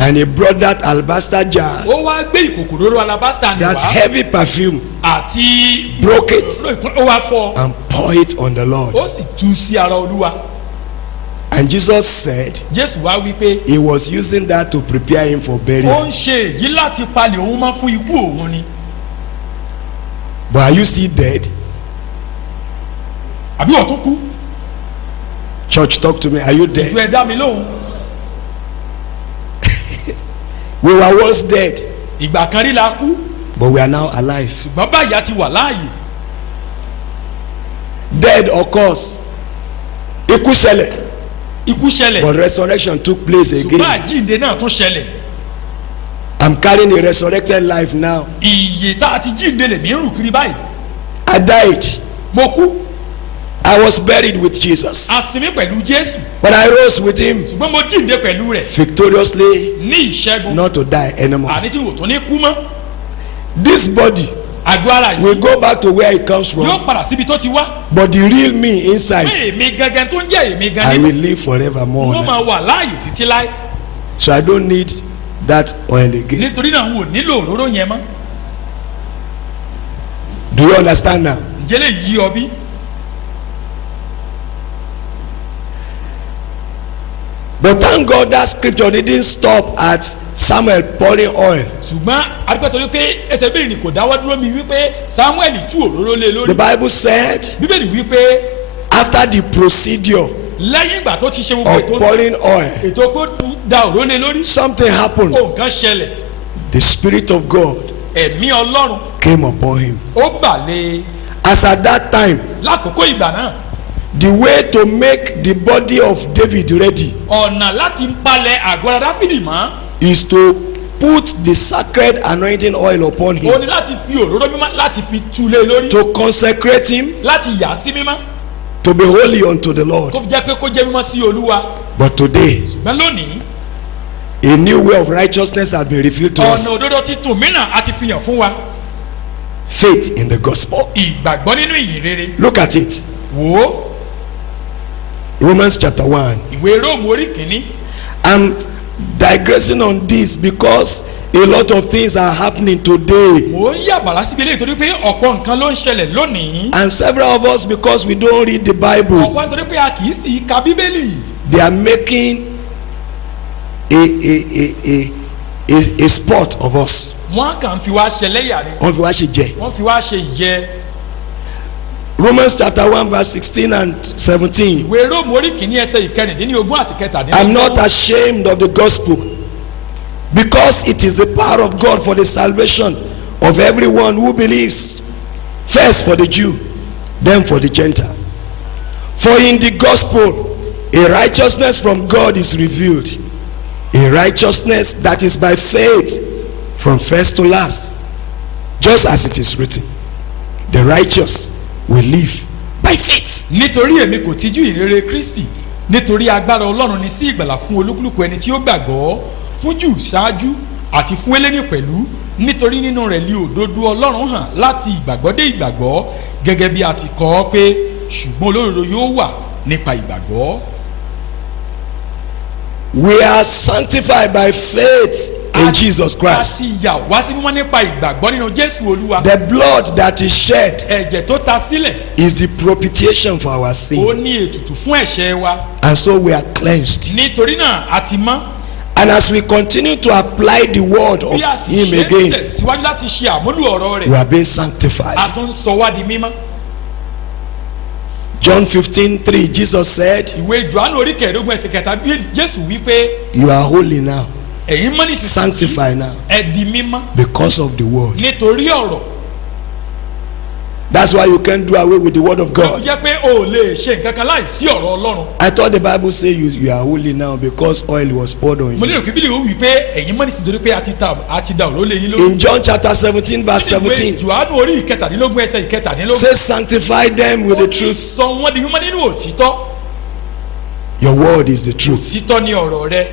And he brought that alabaster jar, Ó wá gbé ìkòkò lóró alabasta ni that wá heavy perfume, àti broke it. ó wá fọ́ and pour it on the Lord. ó sì tú sí ara Olúwa. And Jesus said Jésù wá wí pé he was using that to prepare him for ó burial. ń ṣe èyí láti palẹ̀ òun mọ́ fún ikú òun ni. But are you still dead? Àbí wọ́n tún kú. Church, talk to me. Are you Ìjọ dead? ẹ dá mi lóhùn. We were once dead, Ìgbà kan rí la kú but we are now alive. ṣùgbọ́n báyìí a ti wà láàyè. death occurs, ikú ṣẹlẹ̀, ikú ṣẹlẹ̀ but resurrection took place ṣùgbọ́n again. àjíǹde náà tún ṣẹlẹ̀. I'm carrying a resurrected life now. ìyè tá a ti jíǹde lèmi ń rù kiri báyìí. I died. mo kú I was buried with Jesus, a sin mí pẹ̀lú Jésù but I rose with him ṣùgbọ́n mo jíǹde pẹ̀lú rẹ̀ victoriously, ní ìṣẹ́gun not to die anymore. àní tí wò tó ní kú mọ́. This body àgọ́ ara yìí will go back to where it comes yóò from, padà síbi tó ti wá. but the real me inside, pé èmi gangan tó ń jẹ́ èmi I gangan will live forevermore wọ́n now. máa wà láàyè títí láì. So I don't need that oil again. nítorí náà n ò nílò òróró yẹn mọ́. Do you understand now? ǹjẹ́ lè yí ọ bí? But thank God that scripture didn't stop at Samuel pouring oil. ṣùgbọ́n adúpẹ́ torí pé ẹsẹ̀ bíbélì ni kò dáwọ́ dúró mi wípé Samuel tú òróró lé The lórí. Bible said bíbélì wípé after the procedure lẹ́yìn ìgbà tó ti ṣe gbogbo of ètò pouring oil, ètò pé ó da òróró lé lórí. something happened. ohun kan ṣẹlẹ̀ The Spirit of God ẹ̀mí Ọlọ́run came upon him. ó bà lé As at that time, lákòókò ìgbà náà. the way to make the body of David ready ọ̀nà láti palẹ̀ àgọ́ Dáfídì mọ́ is to put the sacred anointing oil upon ó him, ní láti fi òróró mímọ́ láti fi tú lé lórí to consecrate him láti yà á sí mímọ́ to be holy unto the kó Lord. fi jẹ́ pé kó jẹ́ mímọ́ sí Olúwa. But today, ṣùgbọ́n lónìí a new way of righteousness has been revealed to ọ̀nà us. òdodo titun mìíràn a ti fi hàn fún wa. Faith in the gospel. ìgbàgbọ́ nínú ìyìn rere. Look at it. wò ó Romans chapter 1. ìwé Róòmù orí kìíní. I'm digressing on this because a lot of things are happening today. mò ń yàbàrá síbi eléyìí torí pé ọ̀pọ̀ nǹkan ló ń ṣẹlẹ̀ lónìí. And several of us, because we don't read the Bible, ọ̀pọ̀ nítorí pé a kì í sì ka Bíbélì. they are making a sport of us. wọ́n kàn fi wá ṣẹlẹ́yà ni. Wọ́n fi wá ṣe jẹ. wọ́n fi wá ṣe ìjẹ. Romans chapter 1 verse 16 and 17. ìwé Róòmù orí kìíní ẹsẹ̀ ìkẹrìndínlógún àti kẹtàdínlógún. I'm not ashamed of the gospel, because it is the power of God for the salvation of everyone who believes, first for the Jew, then for the Gentile. For in the gospel a righteousness from God is revealed, a righteousness that is by faith from first to last, just as it is written, the righteous will live by faith. nítorí èmi kò tijú ìrere Kristi nítorí agbára Ọlọ́run ni sí ìgbàlà fún olúkúlùkù ẹni tí ó gbàgbọ́, fún Júù ṣáájú àti fún eléni pẹ̀lú, nítorí nínú rẹ̀ li òdodo Ọlọ́run hàn láti ìgbàgbọ́ dé ìgbàgbọ́, gẹ́gẹ́ bí a ti kọ ọ́ pé ṣùgbọ́n olódodo yóò wà nípa ìgbàgbọ́. We are sanctified by faith in Jesus a Christ. ti yà wá sí mímọ́ nípa ìgbàgbọ́ nínú Jésù Olúwa. The blood that is shed ẹ̀jẹ̀ tó ta sílẹ̀ is the propitiation for our ó sin, ní ètùtù fún ẹ̀ṣẹ̀ wa. and so we are cleansed. nítorí náà a ti mọ́. And as we continue to apply the word of bí a sì him ṣe ń again, tẹ̀síwájú láti ṣe àmúlò ọ̀rọ̀ we rẹ̀ are being a sanctified. tún ń sọ wá di mímọ́. John 15:3, Jesus said, ìwé Jòhánù orí kẹẹ̀ẹ́dógún ẹsẹ̀ kẹta bí Jésù wí pé you are holy now, ẹ̀yin mọ́ nísinsìnyí sanctified now, ẹ di mímọ́ because of the word. nítorí ọ̀rọ̀. That's why you can't do away with the word of ó God. jẹ́ pé o ò lè ṣe nǹkan kan láì sí ọ̀rọ̀ Ọlọ́run. I thought the Bible say you are holy now because oil was poured on mo you. lérò pé Bíbélì ó wí pé ẹ̀yin mọ́ nísinsìnyí torí pé a ti da ọ̀rọ̀ lé yín lórí. In John chapter 17 verse ìwé 17, Jòhánù orí ìkẹtàdínlógún ẹsẹ̀ ìkẹtàdínlógún. says sanctify them with ó the ní truth. sọ wọ́n di mímọ́ nínú òtítọ́. Your word is the truth. òtítọ́ ni ọ̀rọ̀ rẹ.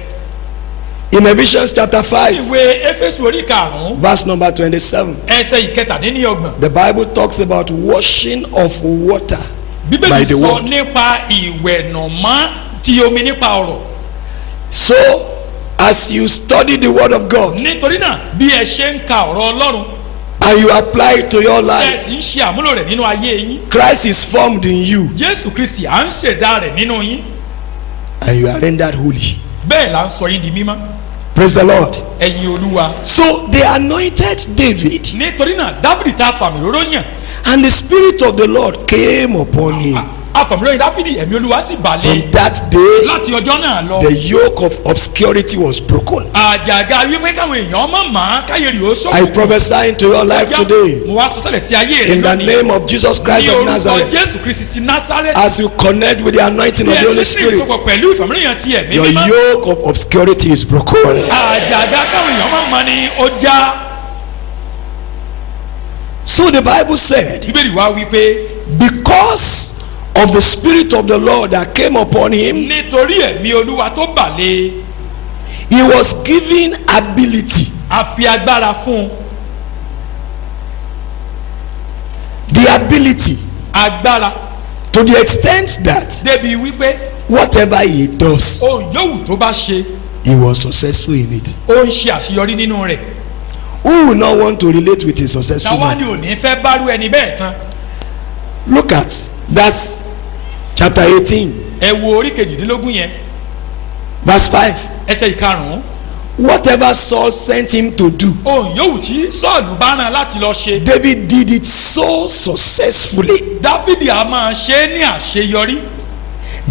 In Ephesians chapter 5 ìwé Éfésù orí karùn-ún verse number 27, ẹsẹ̀ ìkẹtàdínlọ́gbọ̀n. the Bible talks about washing of water by Bíbélì the sọ word. nípa ìwẹ̀nùmọ́ ti omi nípa ọ̀rọ̀. So as you study the word of God nítorí náà bí ẹ ṣe ń ka ọ̀rọ̀ Ọlọ́run and you apply it to your ẹ life, sì ń ṣe àmúlò rẹ̀ nínú ayé yín. Christ is formed in you Jésù Kristi à ń ṣẹ̀dá rẹ̀ nínú yín. and you are rendered holy. bẹ́ẹ̀ là ń sọ yín di mímọ́. Praise the Lord. ẹ̀yin Olúwa. So they anointed David, nítorí náà Dáfídì tá a fàmì róró yàn. and the Spirit of the Lord came upon him. afọ̀mùlóyìn dáfídì ẹ̀mí olúwa sì balẹ̀. From that day, láti ọjọ́ náà lọ. the yoke of obscurity was broken. àjàgà wípé káwọn èèyàn mọ̀ mọ́ káyé rí o sọ. I prophesy into your life today, mo wá sọtẹ́lẹ̀ sí ayé rẹ in the lónìí. name of Jesus Christ ní of orúkọ Nazareth, jésù kristi ti násárẹ́tì. as you connect with the anointing of the Holy Spirit, pẹ̀lú ìfọ̀mùlóyìn ti ẹ̀mí your mímọ́. yoke of obscurity is broken. àjàgà káwọn èèyàn mọ̀ mọ́ ni ó já. So the Bible said, bíbélì wá wípé because of the Spirit of the Lord that came upon him, nítorí ẹ̀mí olúwa tó balẹ̀ he was given ability, a fi agbára fún un. the ability, agbára to the extent that débi wípé whatever he does, ohun yòówù tó bá ṣe he was successful in it. ó ń ṣe àṣeyọrí nínú rẹ̀. Who will not want to relate with a successful táwa ni man? ò ní fẹ́ bárú ẹni bẹ́ẹ̀ tán. Look at that's chapter 18, ẹ wo orí kejìdínlógún yẹn verse 5. ẹsẹ̀ ìkarùn-ún. Whatever Saul sent him to do, ohun yòówù tí sọ́ọ̀lù bá rán láti lọ ṣe. David did it so successfully dáfídì a máa ṣe é ní àṣeyọrí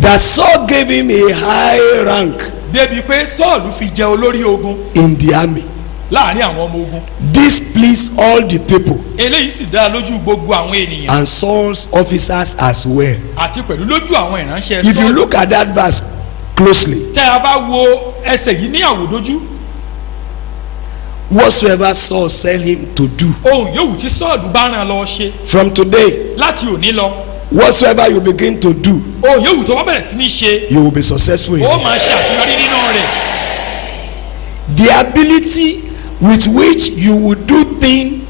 that Saul gave him a high rank débi pé sọ́ọ̀lù fi jẹ olórí ogun in the army. láàrin àwọn ọmọ ogun. This pleased all the people eléyìí sì dá lójú gbogbo àwọn ènìyàn and Saul's officers as well. àti pẹ̀lú lójú àwọn ìránṣẹ́ If you sọ́ọ̀lù. look at that verse closely, tẹ́ a bá wo ẹsẹ̀ yìí ní àwòdójú. whatsoever Saul sent him to do, ohun yòówù tí sọ́ọ̀lù bá rán lọ ṣe from today, láti òní lọ. whatsoever you begin to do, ohun yòówù tó bá bẹ̀rẹ̀ sí ní ṣe you will be successful in ó it. máa ṣe àṣeyọrí nínú rẹ̀. The ability with which you will doing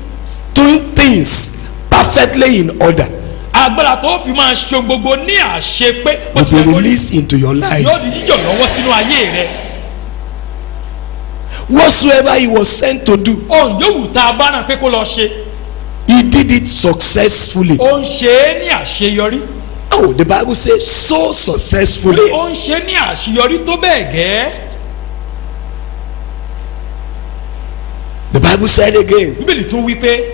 things perfectly in order agbára tó fi máa ṣe gbogbo ní àṣepé ó will ti be fẹ́ kó ní released into your life. yóò di jíjọ lọ́wọ́ sínú ayé rẹ̀. Whatsoever he was sent to do, ohun yòówù tá a bá náà pé kó lọ ṣe he did it successfully. ó ń ṣe é ní àṣeyọrí. Oh, the Bible says so successfully. ó ń ṣe é ní àṣeyọrí tó bẹ́ẹ̀ gẹ́. The Bible said again, bíbélì tún wí pé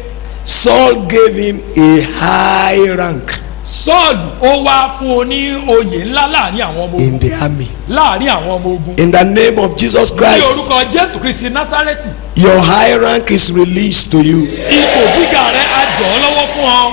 Saul gave him a high rank sọ́ọ̀lù ó wá fún un ní oyè ńlá láàrin àwọn ọmọ in ogun the army. láàrin àwọn ọmọ ogun. In the name of Jesus ní Christ, orúkọ jésù kristi násárẹ́tì your high rank is released to you. ipò gíga rẹ̀ á dọ̀ ọ́ lọ́wọ́ fún ọ.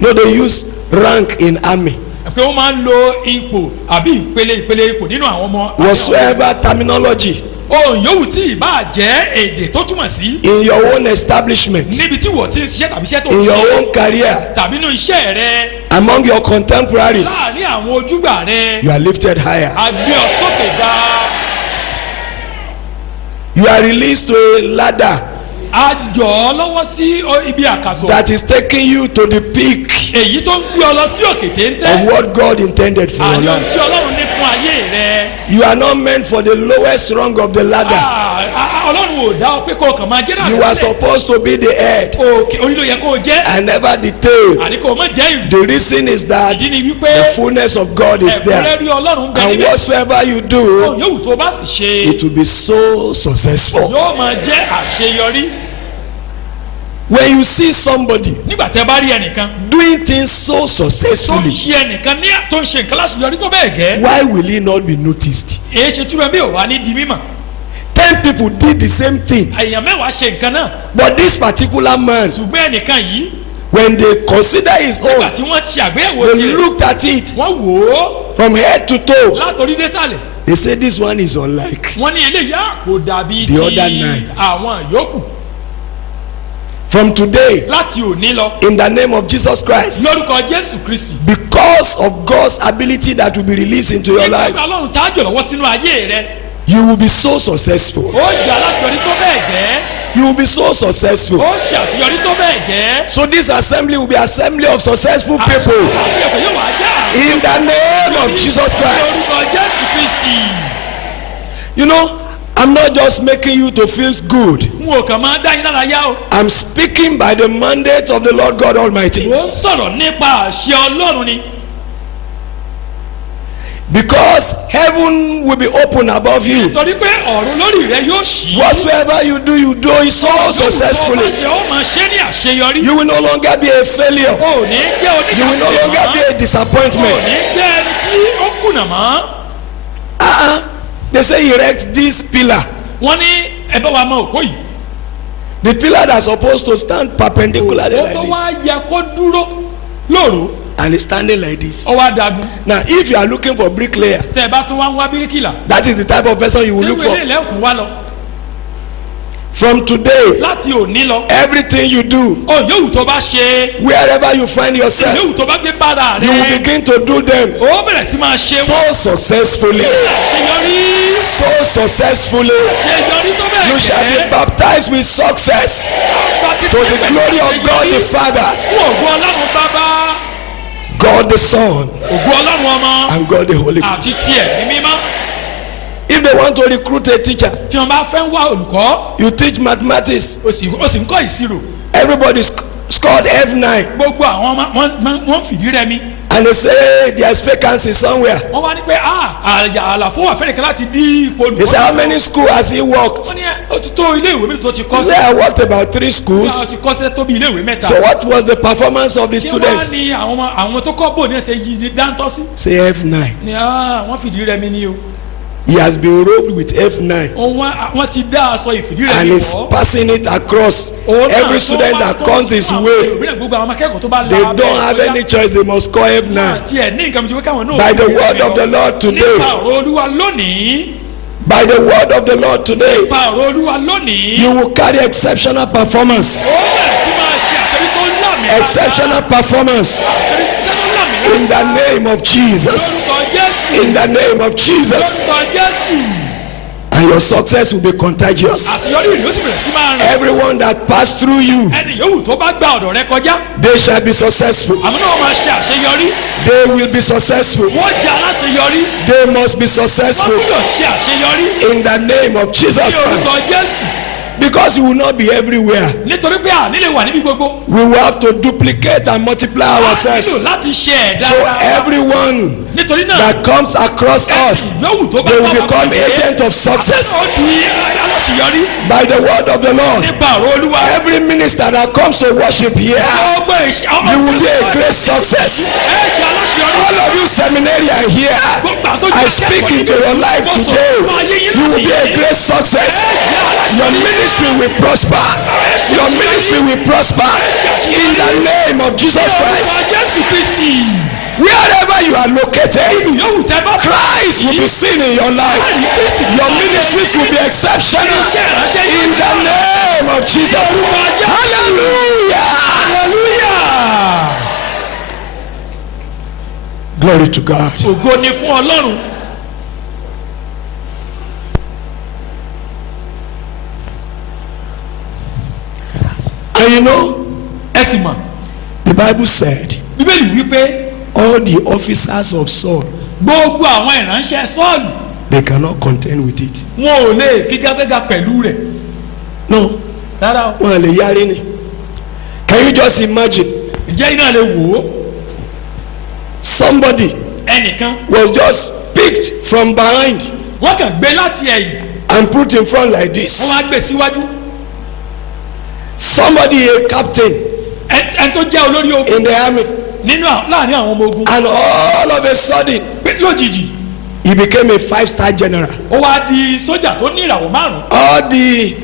No, they use rank in army. pé wọ́n máa ń lo ipò àbí ìpele ipò nínú àwọn ọmọ. Whatsoever terminology ohun yòówù tí ìbá jẹ́ èdè tó túmọ̀ sí in your own establishment, níbi tí wọ́n ti ń ṣiṣẹ́ tàbí iṣẹ́ tó in ń your ṣe own career, tàbí inú iṣẹ́ rẹ among your contemporaries, láàrin àwọn ojúgbà rẹ you are lifted higher. a gbé ọ sókè ga You are released to a ladder a jọ ọ lọ́wọ́ sí ibi àkàsọ̀ that is taking you to the peak èyí tó ń gbé ọ lọ sí òkè of téńté what God intended for your àní ohun life. tí ọlọ́run ní fún ayé rẹ. You are not meant for the lowest rung of the ladder. Ọlọ́run ò dá ọ pé kó o kàn máa jẹ́ náà You are supposed to be the head òkè orí ló yẹ kó o jẹ́ and never the tail. àní kó o má jẹ́ ìlú. The reason is that ìdí ni the wípé fullness of God is there. ẹ̀kúnrẹ́rẹ́ ọlọ́run bẹ And níbẹ̀. whatsoever you ohun do, yòówù tó bá sì ṣe it will be so successful. yóò máa jẹ́ àṣeyọrí. When you see somebody nígbà tẹ́ bá rí ẹnìkan doing things so tó ń successfully, ṣe ẹnìkan ní tó ń ṣe nǹkan láṣeyọrí tó bẹ́ẹ̀ gẹ́ why will he not be noticed? èyí ṣe túbọ̀ bí ò wá ní di mímọ̀. 10 people did the same thing, èèyàn mẹ́wàá ṣe nǹkan náà but this particular man, ṣùgbọ́n ẹnìkan yìí when they consider his nígbà own, tí wọ́n ṣe àgbéyẹ̀wò they tiẹ̀ looked at it wọ́n wò ó from head to toe. látòrí désàlẹ̀ They say this one is unlike wọ́n ní eléyà kò dàbí The ti other nine. àwọn yòókù. from today. láti òní lọ In the name of Jesus Christ, lórúkọ jésù kristi because of God's ability that will be released into your nígbà life, tí ọlọ́run tá a jọ lọ́wọ́ sínú ayé rẹ you will be so successful. ó jẹ́ aláṣeyọrí tó bẹ́ẹ̀ gẹ́ You will be so successful. ó ṣe àṣeyọrí tó bẹ́ẹ̀ gẹ́. So this assembly will be assembly of successful people. àṣeyọrí yóò wá jẹ́ In the name of Jesus Christ. lórúkọ jésù kristi. You know, I'm not just making you to feel good. n ò kàn máa dá yín lára yá o. I'm speaking by the mandate of the Lord God Almighty. ó ń sọ̀rọ̀ nípa àṣẹ ọlọ́run ni. Because heaven will be open above you. torí pé ọ̀run lórí rẹ yóò ṣí. Whatsoever you do it so successfully. ṣe ó máa ṣe ní àṣeyọrí. You will no longer be a failure. o ní jẹ́ oníkàkùn. You will no longer be a o disappointment. ní jẹ́ ẹni tí ó kùnà mọ́. They say erect this pillar. wọ́n ní ẹ bá wa mọ òpó yìí. The pillar that's supposed to stand perpendicularly ó like tó wá this. yẹ kó dúró lóru. And it's standing like this. ó wá dagun. Now, if you are looking for bricklayer, tẹ́ ẹ bá tún wá ń wá bíríkìlà. that is the type of person you will ṣé look wẹ́lẹ̀ for. ilẹ̀ òtún wá lọ. From today, láti òní lọ. everything you do, o yóò tó bá ṣe. wherever you find yourself, yóò tó bá gbé bára you will rẹ. begin to do them ó bẹ̀rẹ̀ sí máa ṣe wọ́n. so successfully. àṣeyọrí. So successfully. àṣeyọrí tó bẹ̀rẹ̀ You shall be baptized with success to to the glory of God the Father, fún ògo ọlọ́run bàbá. God the Son, ògo ọlọ́run ọmọ. and God the Holy àti Ghost. tiẹ̀ ní mímọ́. If they want to recruit a teacher, tí wọ́n bá fẹ́ wá olùkọ́. you teach mathematics. o sì ń kọ́ ìṣirò. Everybody scored F9, gbogbo àwọn ọmọ wọ́n fìdí rẹmi. and they say there's vacancy somewhere. wọ́n wá ní pé àlàfo wà fẹ́rẹ̀ kan láti dí ipò olùkọ́. They say, how many schools has he worked? wọ́n ní ó ti tó ilé ìwé méjì tó ti kọ́ He sí. said, I worked about 3 wọ́n schools. ti kọ́ sí tó bí ilé ìwé mẹ́ta. So what was the performance of the tí wọ́n students? ní àwọn tó kọ́ bò ní ẹsẹ̀ yìí ní dáńtọ́ sí. Say F9. ni wọ́n fìdí rẹmi ni o. He has been robed with F9 wọ́n ti dá aṣọ ìfìdí and rẹmi is wọ̀. passing it across every student that comes his way. They don't have any choice, they must score F9. By the word of the Lord today. nípa ọ̀rọ̀ Olúwa lónìí. By the word of the Lord today, nípa ọ̀rọ̀ Olúwa lónìí. you will carry exceptional performance. ó bẹ̀rẹ̀ sí máa ṣe àṣírí tó lámì. Exceptional performance àṣírí tó lámì. in the name of Jesus. lórúkọ Jésù. In the name of Jesus. lórúkọ Jésù. And your success will be contagious. àṣeyọrí rẹ̀ ó sì bẹ̀rẹ̀ sí máa rìn. Everyone that passed through you, ẹni yòówù tó bá gba ọ̀dọ̀ rẹ kọjá. they shall be successful. àmọ́ náà wọ́n máa ṣe àṣeyọrí. They will be successful. wọ́n jẹ́ aláṣeyọrí. They must be wọ́n successful gbọ́dọ̀ ṣe àṣeyọrí. in the name of Jesus ní orúkọ Christ. Jésù. Because you will not be everywhere. nítorí pé àní lè wà níbi gbogbo. We will have to duplicate and multiply a nílò ourselves. láti ṣe ẹ̀dá So ara wa. everyone nítorí náà that comes across us, yòówù tó bá they will bá wa become pàdé, agent of success ó di aláṣeyọrí by the word of the Lord. nípa ọ̀rọ̀ Olúwa. Every minister that comes to worship here, ọgbọ́n ìṣe ọmọ you will be a great success. ẹ jẹ́ aláṣeyọrí. All of you seminarian here, I speak into your life today. You will be a great success. Your ministry will prosper. Your ministry will prosper in the name of Jesus Christ. orúkọ Jésù Kristi. Wherever you are located, yòówù tẹ́ bá Christ will be seen in your life. Your ministries will be exceptional in the name of Jesus. Hallelujah. hallelujah. Glory to God. ògo ni fún Ọlọ́run. And you know, ẹ sì mọ̀ the Bible said, Bíbélì wípé all the officers of Saul, gbogbo àwọn ìránṣẹ́ Sọ́ọ̀lù they cannot contend with it. wọn ò lè figagbága pẹ̀lú rẹ̀ No, rárá o. wọn lè yára ni. Can you just imagine? ǹjẹ́ iná lè wò ó. Somebody ẹnìkan was just picked from behind wọ́n kàn gbé láti ẹ̀yìn and put in front like wọ́n this. wá gbé síwájú. Somebody, a captain ẹni tó jẹ́ olórí ogun in the army, nínú láàrin àwọn ọmọ ogun. and all of a sudden, pé lójijì he became a 5-star general. ó wá di sójà tó ní ìràwọ̀ márùn-ún. All the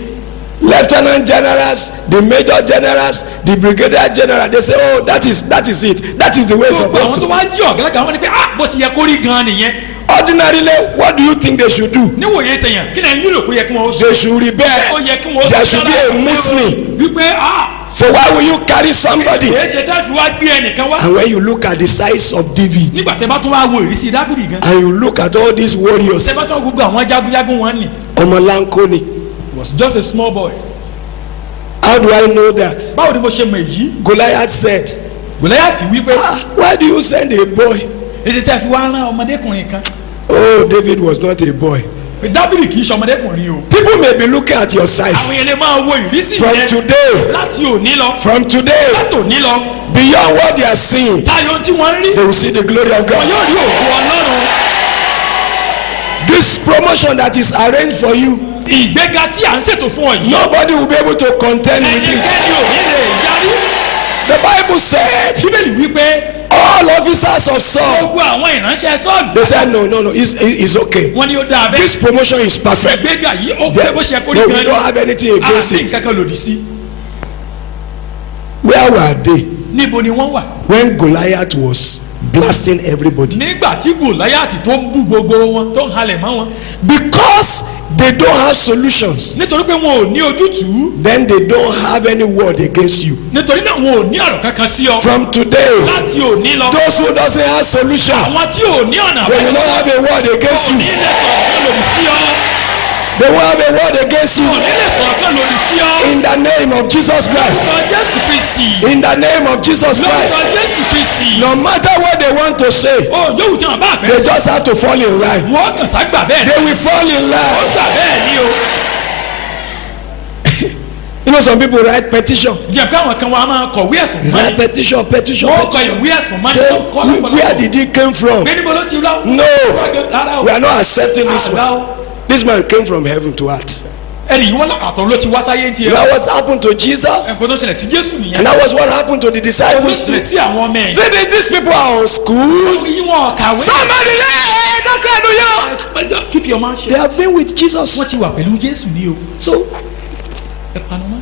lieutenant generals, the major generals, the brigadier general, they say, oh, that is it. That is the way it's gbogbo àwọn supposed tó to. wá jí ọ̀gá wọn ni pé bó ṣe yẹ kó rí gan-an nìyẹn. Ordinarily, what do you think they should do? níwòye tẹ̀yàn kí ni ẹ̀yin rò pé ó yẹ kí wọ́n ṣe. They should ó rebel. yẹ kí wọ́n There should be a mutiny. wípé So why will you carry somebody? kìí ṣe tá a fi wá gbé ẹnìkan wá. And when you look at the size of David, nígbà tẹ́ bá tún wá wo ìrísí Dáfídì gan. and you look at all these warriors, tẹ́ bá tún gbogbo àwọn jagunjagun wọn ni. Omolankoni, was just a small boy. how do I know that? báwo ni mo ṣe mọ̀ èyí. Goliath said, Gòláyátì wípé why do you send a boy? èsì tẹ́ fi wá rán ọmọdékùnrin kan. Oh, David was not a boy. pé Dáfídì kì í ṣe ọmọdékùnrin o. People may be looking at your àwọn size. yẹn lè máa wo ìrísí From yẹn today, láti òní lọ. from today, láti òní lọ. beyond what they are seeing, táyọ̀ tí wọ́n rí. they will see the glory of wọn God. yóò rí òkú Ọlọ́run. This promotion that is arranged for you, ìgbéga tí à ń ṣètò fún ọ yìí. nobody will be able to contend with it. ẹnikẹ́ni ò ní lè yarí. The Bible said bíbélì wípé all officers of Saul, gbogbo àwọn ìránṣẹ́ Sọ́ọ̀lù. they said no, it's okay. wọ́n ní ó dáa bẹ́ẹ̀. This promotion is perfect. ìgbéga yìí ó There- fẹ́ bó ṣe kó no, ní we don't have anything against àti it. nǹkan kan lòdì sí. Where were they níbo ni wọ́n wà. when Goliath was blasting everybody? nígbà tí Gòláyàtì tó ń bú gbogbo wọn tó ń halẹ̀ mọ́ wọn. Because they don't have solutions, nítorí pé wọn ò ní ojútùú. then they don't have any word against you. nítorí náà wọn ò ní ọ̀rọ̀ kankan sí ọ. From today, láti òní lọ. those who doesn't have solution, àwọn tí ò ní ọ̀nà they will not have a word against ò ní you. lè sọ̀rọ̀ kan lòdì sí ọ. They will have a word against ò you. ní lè sọ̀rọ̀ kan lòdì sí ọ. In the name of Jesus Christ. lórúkọ Jésù Kristi. In the name of Jesus lórúkọ Christ. Jésù Kristi. No matter what they want to say, ó yóò tí wọn bá fẹ́ they sọ. just have to fall in line. wọ́n kàn sá gbà bẹ́ẹ̀ ni. They will fall in ó line. gbà bẹ́ẹ̀ ni o. You know, some people write petition. jẹ́ pé àwọn kan wọ́n á máa kọ̀wé ẹ̀sùn Write mọ́ni. petition, petition, wọ́n kọ petition. ìwé ẹ̀sùn mọ́ni. Say, wọ́n kọ́ where lọ́pọ̀lọpọ̀. did he came from? pé níbo ló ti lọ. No, rárá o. we are not accepting this Àgbà one. o. This man came from heaven to earth. ẹnì yìí wọ́n àtọ̀ ló ti wá sáyé ti ẹ̀. That was happened to Jesus, ẹ̀kọ́ tó ṣẹlẹ̀ sí Jésù nìyẹn. and that was what happened to the ó disciples. ṣẹlẹ̀ sí àwọn ọmọ ẹ̀yìn. Say that these people are on school. yí wọn kàwé. Somebody there, don't cry to you. But just keep your mouth shut. They have been with Jesus. wọ́n ti wà pẹ̀lú Jésù ní o. So ẹ panu mọ́.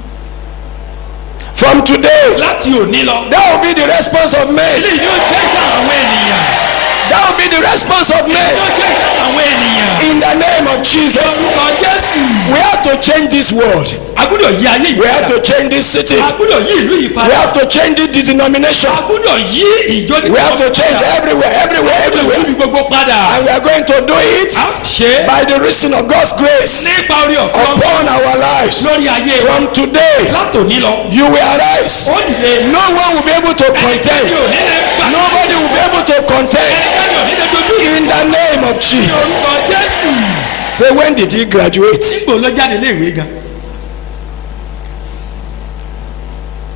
from today, láti òní lọ. that will be the response of men. eléyìí yóò jẹ́ ìjà àwọn ènìyàn. That will be the response of yóò men. jẹ́ ìjà àwọn ènìyàn. In the name of Jesus, lórúkọ Jésù. we have to change this world. a gbọ́dọ̀ yí ayé yìí We have padà. to change this city. a gbọ́dọ̀ yí ìlú yìí We padà. have to change this denomination. a gbọ́dọ̀ yí ìjọ ní We have to change everywhere, everywhere, everywhere. ibi gbogbo padà. And we are going to do it a ó sì ṣe é by the reason of God's grace nípa orí ọ̀fẹ́ upon our lives. lórí ayé wa. From today, látòní lọ. you will arise. ó dìde. No one will be able to ẹnikẹ́ni contend. ò ní lè gbà. Nobody will be able to contend. ẹnikẹ́ni ò ní lè dojú. In the name of Jesus. lórúkọ Jésù. Say, when did he graduate? nígbò ló jáde léèwé gan.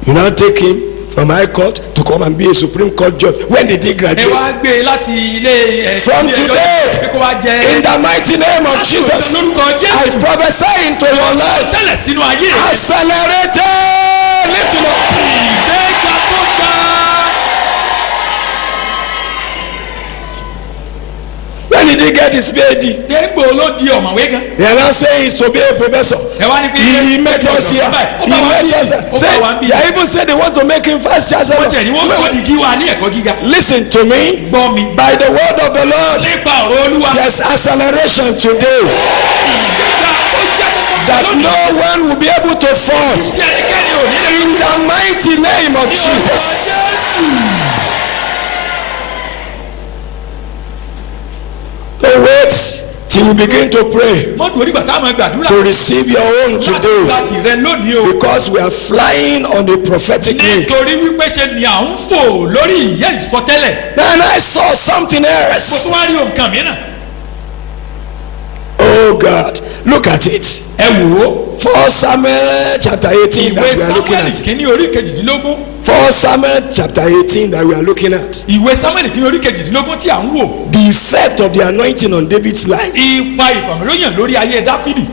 You now take him from High Court to come and be a Supreme Court judge. When did he ẹ wá graduate? gbé e láti ilé ẹ. From ilé ẹjọ́ today, pé kó wá jẹ. In the mighty name of Jesus, lórúkọ I Jésù. prophesy into your life. tẹ́lẹ̀ sínú ayé. Accelerated. Lift him up. ìgbéga tó ga. When did he get his PhD? dégbò ló di ọ̀mọ̀wé gan. They are now saying he's to be a professor. ẹ wá ní pé. He met us here. He met us here. Say, they even say they want to make him vice chancellor. wọ́n jẹ̀ ní wọ́n sọ dìgí wa ní ẹ̀kọ́ gíga. Listen to me. gbọ́ mi. By the word of the Lord, nípa ọ̀rọ̀ Olúwa. there's acceleration today. ìgbéga ó jẹ́ kókó That lónìí. no one will be able to fault. tí ẹnikẹ́ni ò ní lè. In the mighty name of Jesus. So wait till you begin to pray mọ́tò onígbà tá a máa gbàdúrà. to receive your own today, láti rẹ lónìí o. because we are flying on a prophetic wing. nítorí wípé ṣe ni à ń fò lórí ìyẹ́ ìsọtẹ́lẹ̀. Then I saw something mo else. tún wá rí nǹkan mìíràn. Oh God, look at it. ẹ wò ó. 1 Samuel chapter 18 ìwé that we are looking Sámúẹ́lì at. kìíní orí kejìdínlógún. 1 Samuel chapter 18 that we are looking at. ìwé Sámúẹ́lì kìíní orí kejìdínlógún tí à ń wò. The effect of the anointing on David's life. ipa ìfàmìlóyàn lórí ayé Dáfídì.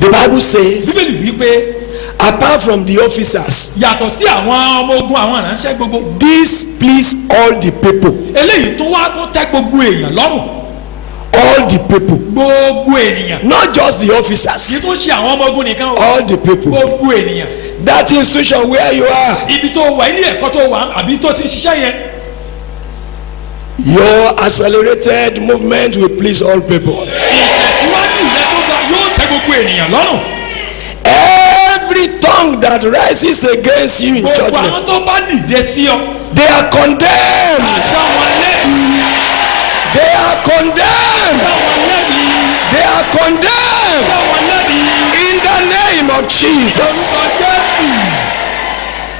The Bible says, bíbélì wípé apart from the officers, yàtọ̀ sí àwọn ọmọ ogun àwọn ìránṣẹ́ gbogbo. this pleased all the people. eléyìí tó wá tó tẹ́ gbogbo èèyàn lọ́rùn. All the people. gbogbo ènìyàn. Not just the kì í officers. tún ṣe àwọn ọmọ ogun nìkan o. All the people. gbogbo ènìyàn. That institution where you are, ibi tó wà ilé ẹ̀kọ́ tó wà àbí tó ti ń ṣiṣẹ́ yẹn. your accelerated movement will please all people. ìtẹ̀síwájú rẹ tó ga yóò tẹ́ gbogbo ènìyàn lọ́rùn. Every tongue that rises against you in gbogbo judgment, àwọn tó bá dìde sí ọ. they are condemned. àjọ wọn lẹ́bi. They are condemned. àjọ wọn lẹ́bi. They are condemned. àjọ wọn lẹ́bi. In the name of Jesus. orúkọ Jésù.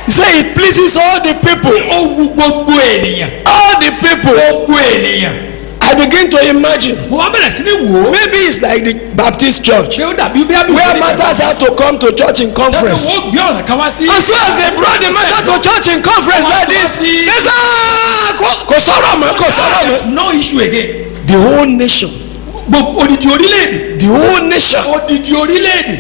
He said it pleases all the people. ó wu gbogbo ènìyàn. All the people. gbogbo ènìyàn. I begin to imagine. mo wá bẹ̀rẹ̀ sí ní wò ó. Maybe it's like the Baptist church, ṣé ó dàbí bí abúlé where matters have to come to church in conference. wọ́n gbé ọ̀nà kan wá sí. As soon as they brought the matter to church in conference like this, they say, kò sọ̀rọ̀ mọ́, kò sọ̀rọ̀ There's mọ́. no issue again. The whole nation gbogbo odidi orílẹ̀-èdè. the whole nation. odidi orílẹ̀-èdè.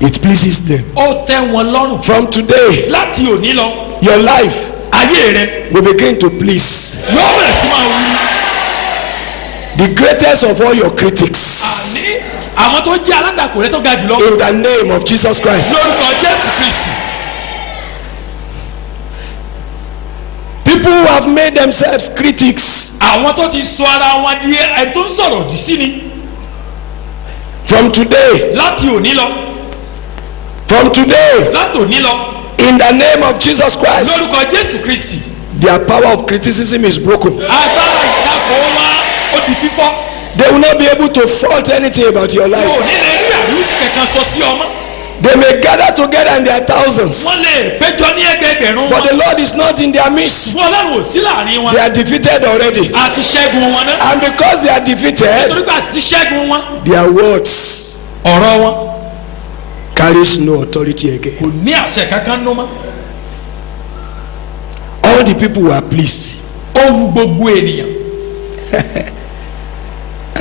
It pleases them. ó tẹ́ wọn lọ́rùn. From today, láti òní lọ. your life ayé rẹ. will begin to please yóò bẹ̀rẹ̀ sí máa wú. the greatest of all your critics. àní àwọn tó jẹ́ alátakò rẹ tó ga jùlọ. In the name of Jesus Christ. lórúkọ Jésù Kristi. People who have made themselves critics. àwọn tó ti sọ ara wọn di ẹ tó ń sọ̀rọ̀ òdì sí ni. From today, láti òní lọ. from today, láti òní lọ. in the name of Jesus Christ, lórúkọ Jésù Kristi. their power of criticism is broken. agbára ìtakò wa ó di fífọ́. They will not be able to fault anything about your wọn life. ò ní lè rí àríwísí kankan sọ sí ọmọ. They may gather together in their thousands, wọ́n lè péjọ ní ẹgbẹẹgbẹ̀rún but wọn. the Lord is not in their midst. wọn Ọlọ́run ò sí láàrin wọn. They are defeated already. àti ṣẹ́gun wọn náà. And because they are defeated, torí pé àti ti ṣẹ́gun wọn. their words ọ̀rọ̀ wọn carries no authority again. kò ní àṣẹ kankan nú mọ́. All the people were pleased. ó wu gbogbo ènìyàn.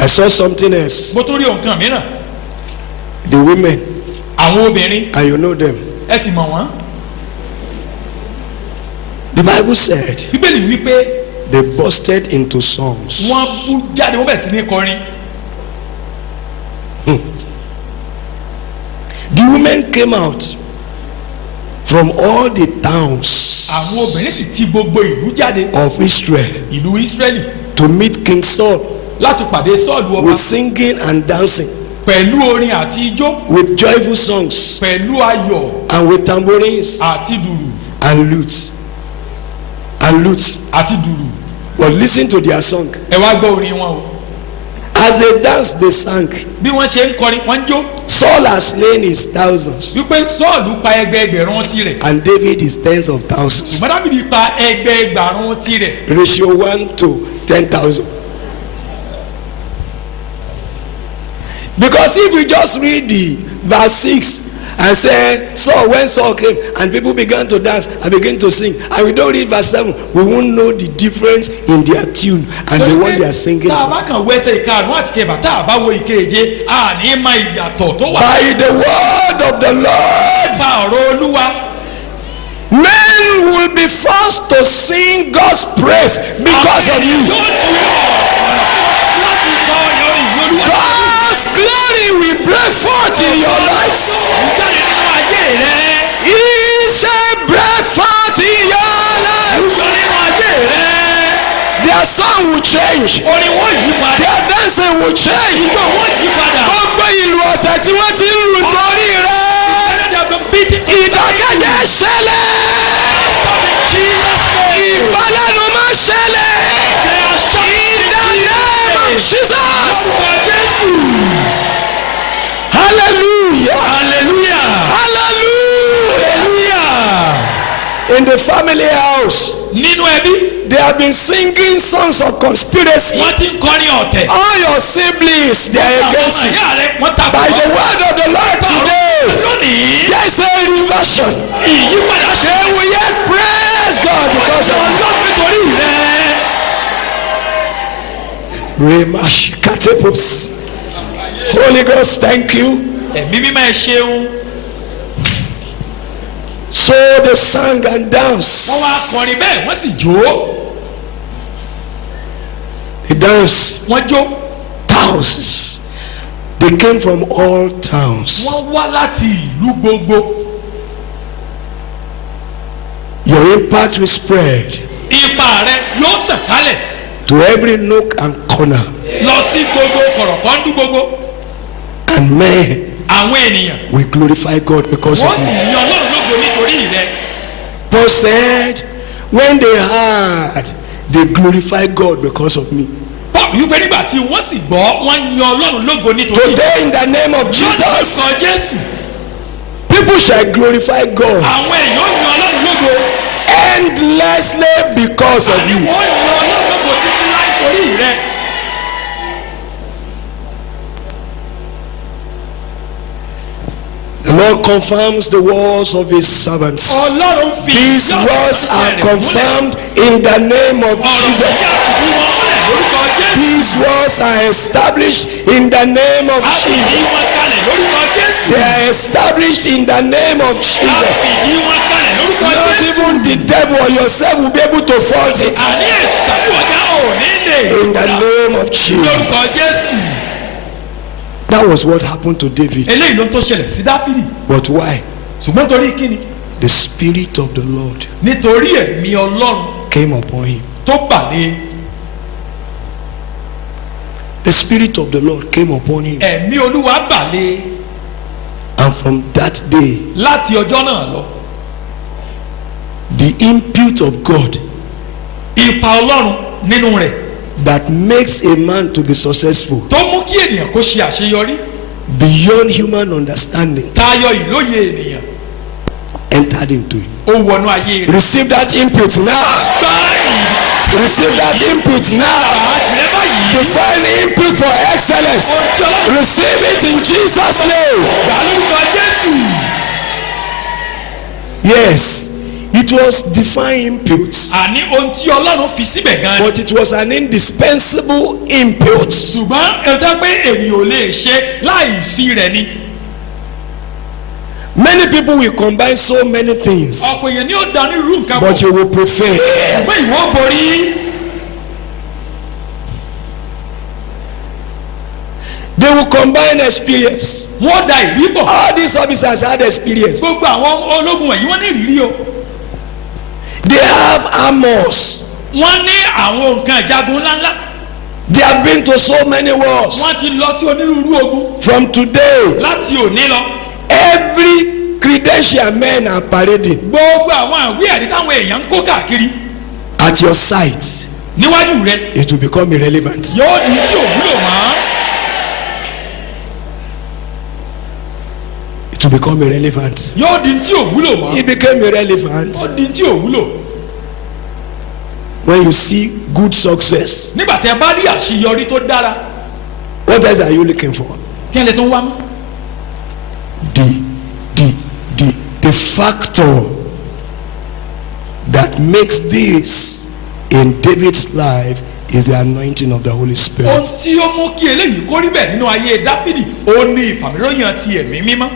I saw something else. mo tún rí nǹkan mìíràn. The women, àwọn obìnrin and you know them. ẹ sì mọ̀ wọ́n. The Bible said bíbélì wípé they bursted into songs. wọ́n bú jáde wọ́n bẹ̀rẹ̀ sí ní kọrin. The women came out from all the towns àwọn obìnrin sì ti gbogbo ìlú jáde. of Israel ìlú Ísírẹ́lì to meet King Saul láti pàdé Sọ́ọ̀lù ọba. with singing and dancing, pẹ̀lú orin àti ijó. with joyful songs, pẹ̀lú ayọ̀ and with tambourines àti dùrù. and lutes. And lutes. àti dùrù. But listen to their song. ẹ wá gbọ́ orin wọn o. As they danced, they sang. bí wọ́n ṣe ń kọrin wọ́n ń jó. Saul has slain his thousands, wípé Sọ́ọ̀lù pa ẹgbẹẹgbẹ̀rún tirẹ̀. and David his tens of thousands. ṣùgbọ́n Dáfídì pa ẹgbẹẹgbàrún tirẹ̀. Ratio 1 to 10,000. Because if you just read the verse 6 and say, so when Saul came and people began to dance and begin to sing, and we don't read verse 7, we won't know the difference in their tune and the one they are singing. tá a bá kàn wẹ́sẹ̀ ìkarùn-ún àti kẹfà tá a bá wo ìkeje a ní ma ìyàtọ̀ tó wà. By the word of the Lord, pa ọ̀rọ̀ Olúwa. men will be forced to sing God's praise because of you. yóò di ọ̀ láti kọ ìyọrin ìlú Olúwa. God's glory will break forth in your lives. jáde nínú ayé rẹ. He shall break forth in your lives. yọ nínú ayé rẹ. Their song will change. orin wọn yí padà. Their dancing will change. ìjọ wọn yí padà. Gbogbo ìlú ọ̀tẹ̀ tí wọ́n ti ń lù torí rẹ̀. Ìdákẹ́jẹ́ ṣẹlẹ̀. Ìbálẹ́nu máa ṣẹlẹ̀. In the name of Jesus. Hallelujah. hallelujah. Hallelujah. In the family house, nínú ẹbí they have been singing songs of conspiracy. wọ́n ti ń kọrin ọ̀tẹ̀. All your siblings, they are against you. ìyá rẹ wọ́n ta By the word of the Lord today, lónìí. there is a reversion. ìyípadà ṣe They will yet praise God because of ọlọ́run nítorí rẹ. Remash Katepos. Holy Ghost, thank you. ẹ̀mí mímọ́ ẹ ṣeun. So they sang and danced. wọ́n wá kọrin bẹ́ẹ̀ wọ́n sì jó. They danced. wọ́n jó. Thousands. They came from all towns. wọ́n wá láti ìlú gbogbo. Your impact will spread ipa rẹ yóò tàn kálẹ̀ to every nook and corner. lọ sí gbogbo kọ̀rọ̀kọ́ndú gbogbo. And men àwọn ènìyàn will glorify God because wọ́n of sì you. yan ọlọ́run lógo nítorí rẹ. Paul said, when they heard, they glorify God because of me. Paul wípé nígbà tí wọ́n sì gbọ́ wọ́n yan ọlọ́run lógo nítorí rẹ. Today, in the name of Jesus, lórúkọ Jésù people shall glorify God àwọn èèyàn yan ọlọ́run lógo. endlessly because of àní you. wọ́n yan ọlọ́run lógo títí láì torí rẹ. The Lord confirms the words of his servants. ọlọ́run fi These ìjọ words ìránṣẹ́ are rẹ̀ múlẹ̀. confirmed in the name of ọ̀rọ̀ Jesus. ìyá àbúrò wọn múlẹ̀ lórúkọ Jésù. Jésù. These words are established in the name of a sì yí Jesus. wọn kalẹ̀ lórúkọ Jésù. They are established in the name of a Jesus. sì yí wọn kalẹ̀ lórúkọ Not Jésù. even the devil or yourself will be able to fault it. àní èṣù tàbí ọ̀gá ò ní lè. In the name of lórúkọ Jesus. Jésù. That was what happened to David. eléyìí ló ń tó ṣẹlẹ̀ sí Dáfídì. But why? ṣùgbọ́n torí kíni. The Spirit of the Lord nítorí ẹ̀mí Ọlọ́run came upon him. tó bà lé. The Spirit of the Lord came upon him. ẹ̀mí Olúwa bà lé. And from that day, láti ọjọ́ náà lọ. the input of God ipa Ọlọ́run nínú rẹ̀ that makes a man to be successful tó mú kí ènìyàn kó ṣe àṣeyọrí beyond human understanding tayọ ìlóye ènìyàn entered into him. ó wọnú ayé rẹ̀. Receive that input now. báyìí Receive that input now. àtìlẹ́ báyìí Divine input for excellence. ohun tí Ọlọ́run Receive it in Jesus' name. gbà lórúkọ Jésù. Yes, it was divine input, àní ohun tí Ọlọ́run fi síbẹ̀ gan-an. but it was an indispensable input. ṣùgbọ́n ẹ̀dá pé ènìyàn ò lè ṣe láì sí rẹ̀ ni. Many people will combine so many things, ọ̀pọ̀ èèyàn ni ó dání irú nǹkan but you will prefer. pé ìwọ borí. They will combine experience. wọ́n da ìrí bọ̀. All these officers had experience. gbogbo àwọn ológun wọ̀nyí wọ́n ní ìrírí o. They have armors. wọ́n ní àwọn nǹkan ìjagun ńláńlá. They have been to so many wars. wọ́n ti lọ sí onírúurú ogun. From today, láti òní lọ. every credential men are parading gbogbo àwọn àwí ẹ̀rí táwọn èèyàn ń kó káàkiri. at your sight. níwájú rẹ It will become irrelevant. yóò di tí ò wúlò mọ́. It will become irrelevant. yóò di tí ò wúlò mọ́. It became irrelevant ó di tí ò wúlò. when you see good success. nígbà tẹ bá rí àṣeyọrí tó dára What else are you looking for? kí ẹ lè tún wá mọ́. The factor that makes this in David's life is the anointing of the Holy ohun Spirit. tí ó mú kí eléyìí kó rí bẹ́ẹ̀ nínú ayé Dáfídì ó ní ìfàmìlóyàn ti ẹ̀mí mímọ́.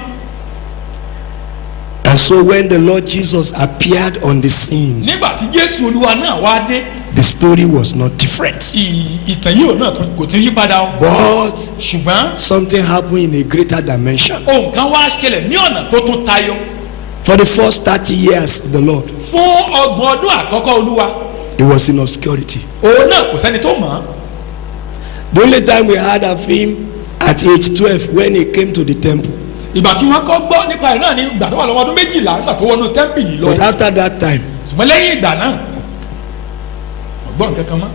And so when the Lord Jesus appeared on the scene, nígbà tí Jésù Olúwa náà wá dé the story was not different. ìtàn yìí ò náà kò tún yí padà o. But ṣùgbọ́n something happened in a greater dimension. ohun kan wá ṣẹlẹ̀ ní ọ̀nà tó tún tayọ. For the first 30 years of the Lord, fún ọgbọ̀n ọdún àkọ́kọ́ Olúwa he was in obscurity. òun náà kò sẹ́ni tó mọ̀ ọ́. The only time we heard of him at age 12 when he came to the temple. ìgbà tí wọ́n kọ́ gbọ́ nípa ẹ̀ náà ni ìgbà tó wà lọ́wọ́ ọdún 12 nígbà tó wọnú tẹ́ḿpìlì lọ. But after that time, ṣùgbọ́n lẹ́yìn ìgbà náà ọgbọ́n nǹkan kan mọ́.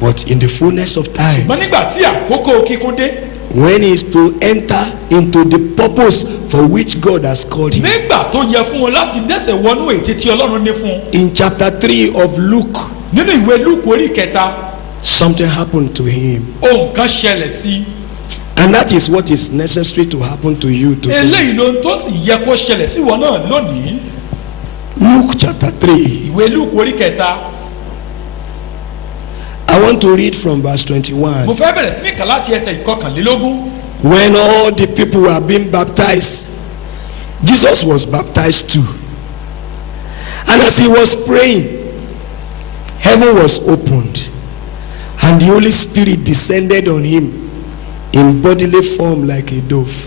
but in the fullness of time, ṣùgbọ́n nígbà tí àkókò kíkún dé when he is to enter into the purpose for which God has called him. nígbà tó yẹ fún wọn láti dẹ́sẹ̀ wọnú ète tí Ọlọ́run ní fún un. In chapter 3 of Luke, nínú ìwé Lúùkù orí 3 something happened to him. ohun kan ṣẹlẹ̀ sí i. And that is what is necessary to happen to you today. eléyìí ló ń tó sì yẹ kó ṣẹlẹ̀ sí wọn náà lónìí. Luke chapter 3. ìwé Lúùkù orí 3 I want to read from verse mo 21. fẹ́ bẹ̀rẹ̀ sí ní kà láti ẹsẹ̀ ìkọkànlélógún. When all the people were being baptized, Jesus was baptized too. And as he was praying, heaven was opened, and the Holy Spirit descended on him in bodily form like a dove.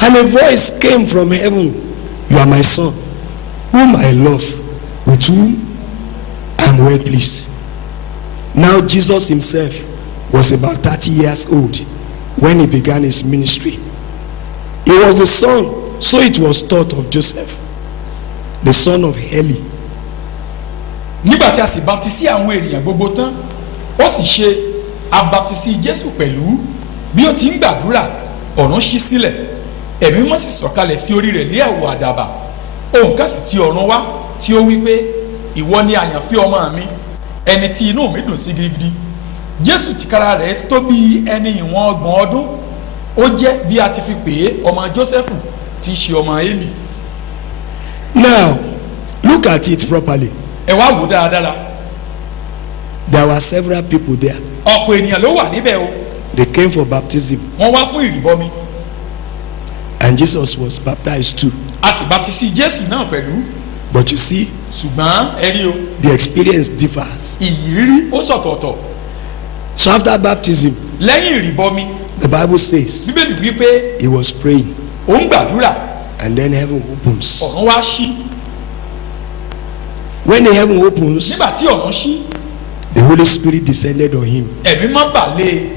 And a voice came from heaven, "You are my son, whom I love, with whom I am well pleased." Now Jesus himself was about 30 years old when he began his ministry. He was the son, so it was thought, of Joseph, the son of Heli. nígbà tí a sì baptisi àwọn ènìyàn gbogbo tán ó sì ṣe abaptisi Jésù pẹ̀lú bí ó ti ń gbàdúrà ọ̀run ṣí sílẹ̀ ẹ̀mí mímọ́ sì sọ̀kalẹ̀ sí orí rẹ̀ ní ẹ̀wù àdàbà ohùn kan sì ti ọ̀run wá tí ó wí pé ìwọ ni àyànfẹ́ ọmọ mi ẹni tí inú mi dùn sí gidigidi. Jésù tìkára rẹ̀ tó bí ẹni ìwọ̀n 30 ọdún ó jẹ́ bí a ti fi pè é ọmọ Jósẹ́fù tí í ṣe ọmọ Élì. Now, look at it properly. ẹ wá wò dáradára. There were several people there. ọ̀pọ̀ ènìyàn ló wà níbẹ̀ o. They came for baptism, wọ́n wá fún ìrìbọmi. and Jesus was baptized too. a sì baptisi Jésù náà pẹ̀lú. But you see, ṣùgbọ́n ẹ rí o. the experience differs. ìrírí ó sọ̀tọ̀ọ̀tọ̀. So after baptism, lẹ́yìn ìrìbọmi the Bible says bíbélì wípé he was praying, ó ń gbàdúrà and then heaven opens. ọ̀run wá ṣí. When the heaven opens, nígbà tí ọ̀run ṣí the Holy Spirit descended on him, ẹ̀mí mọ́ bà lé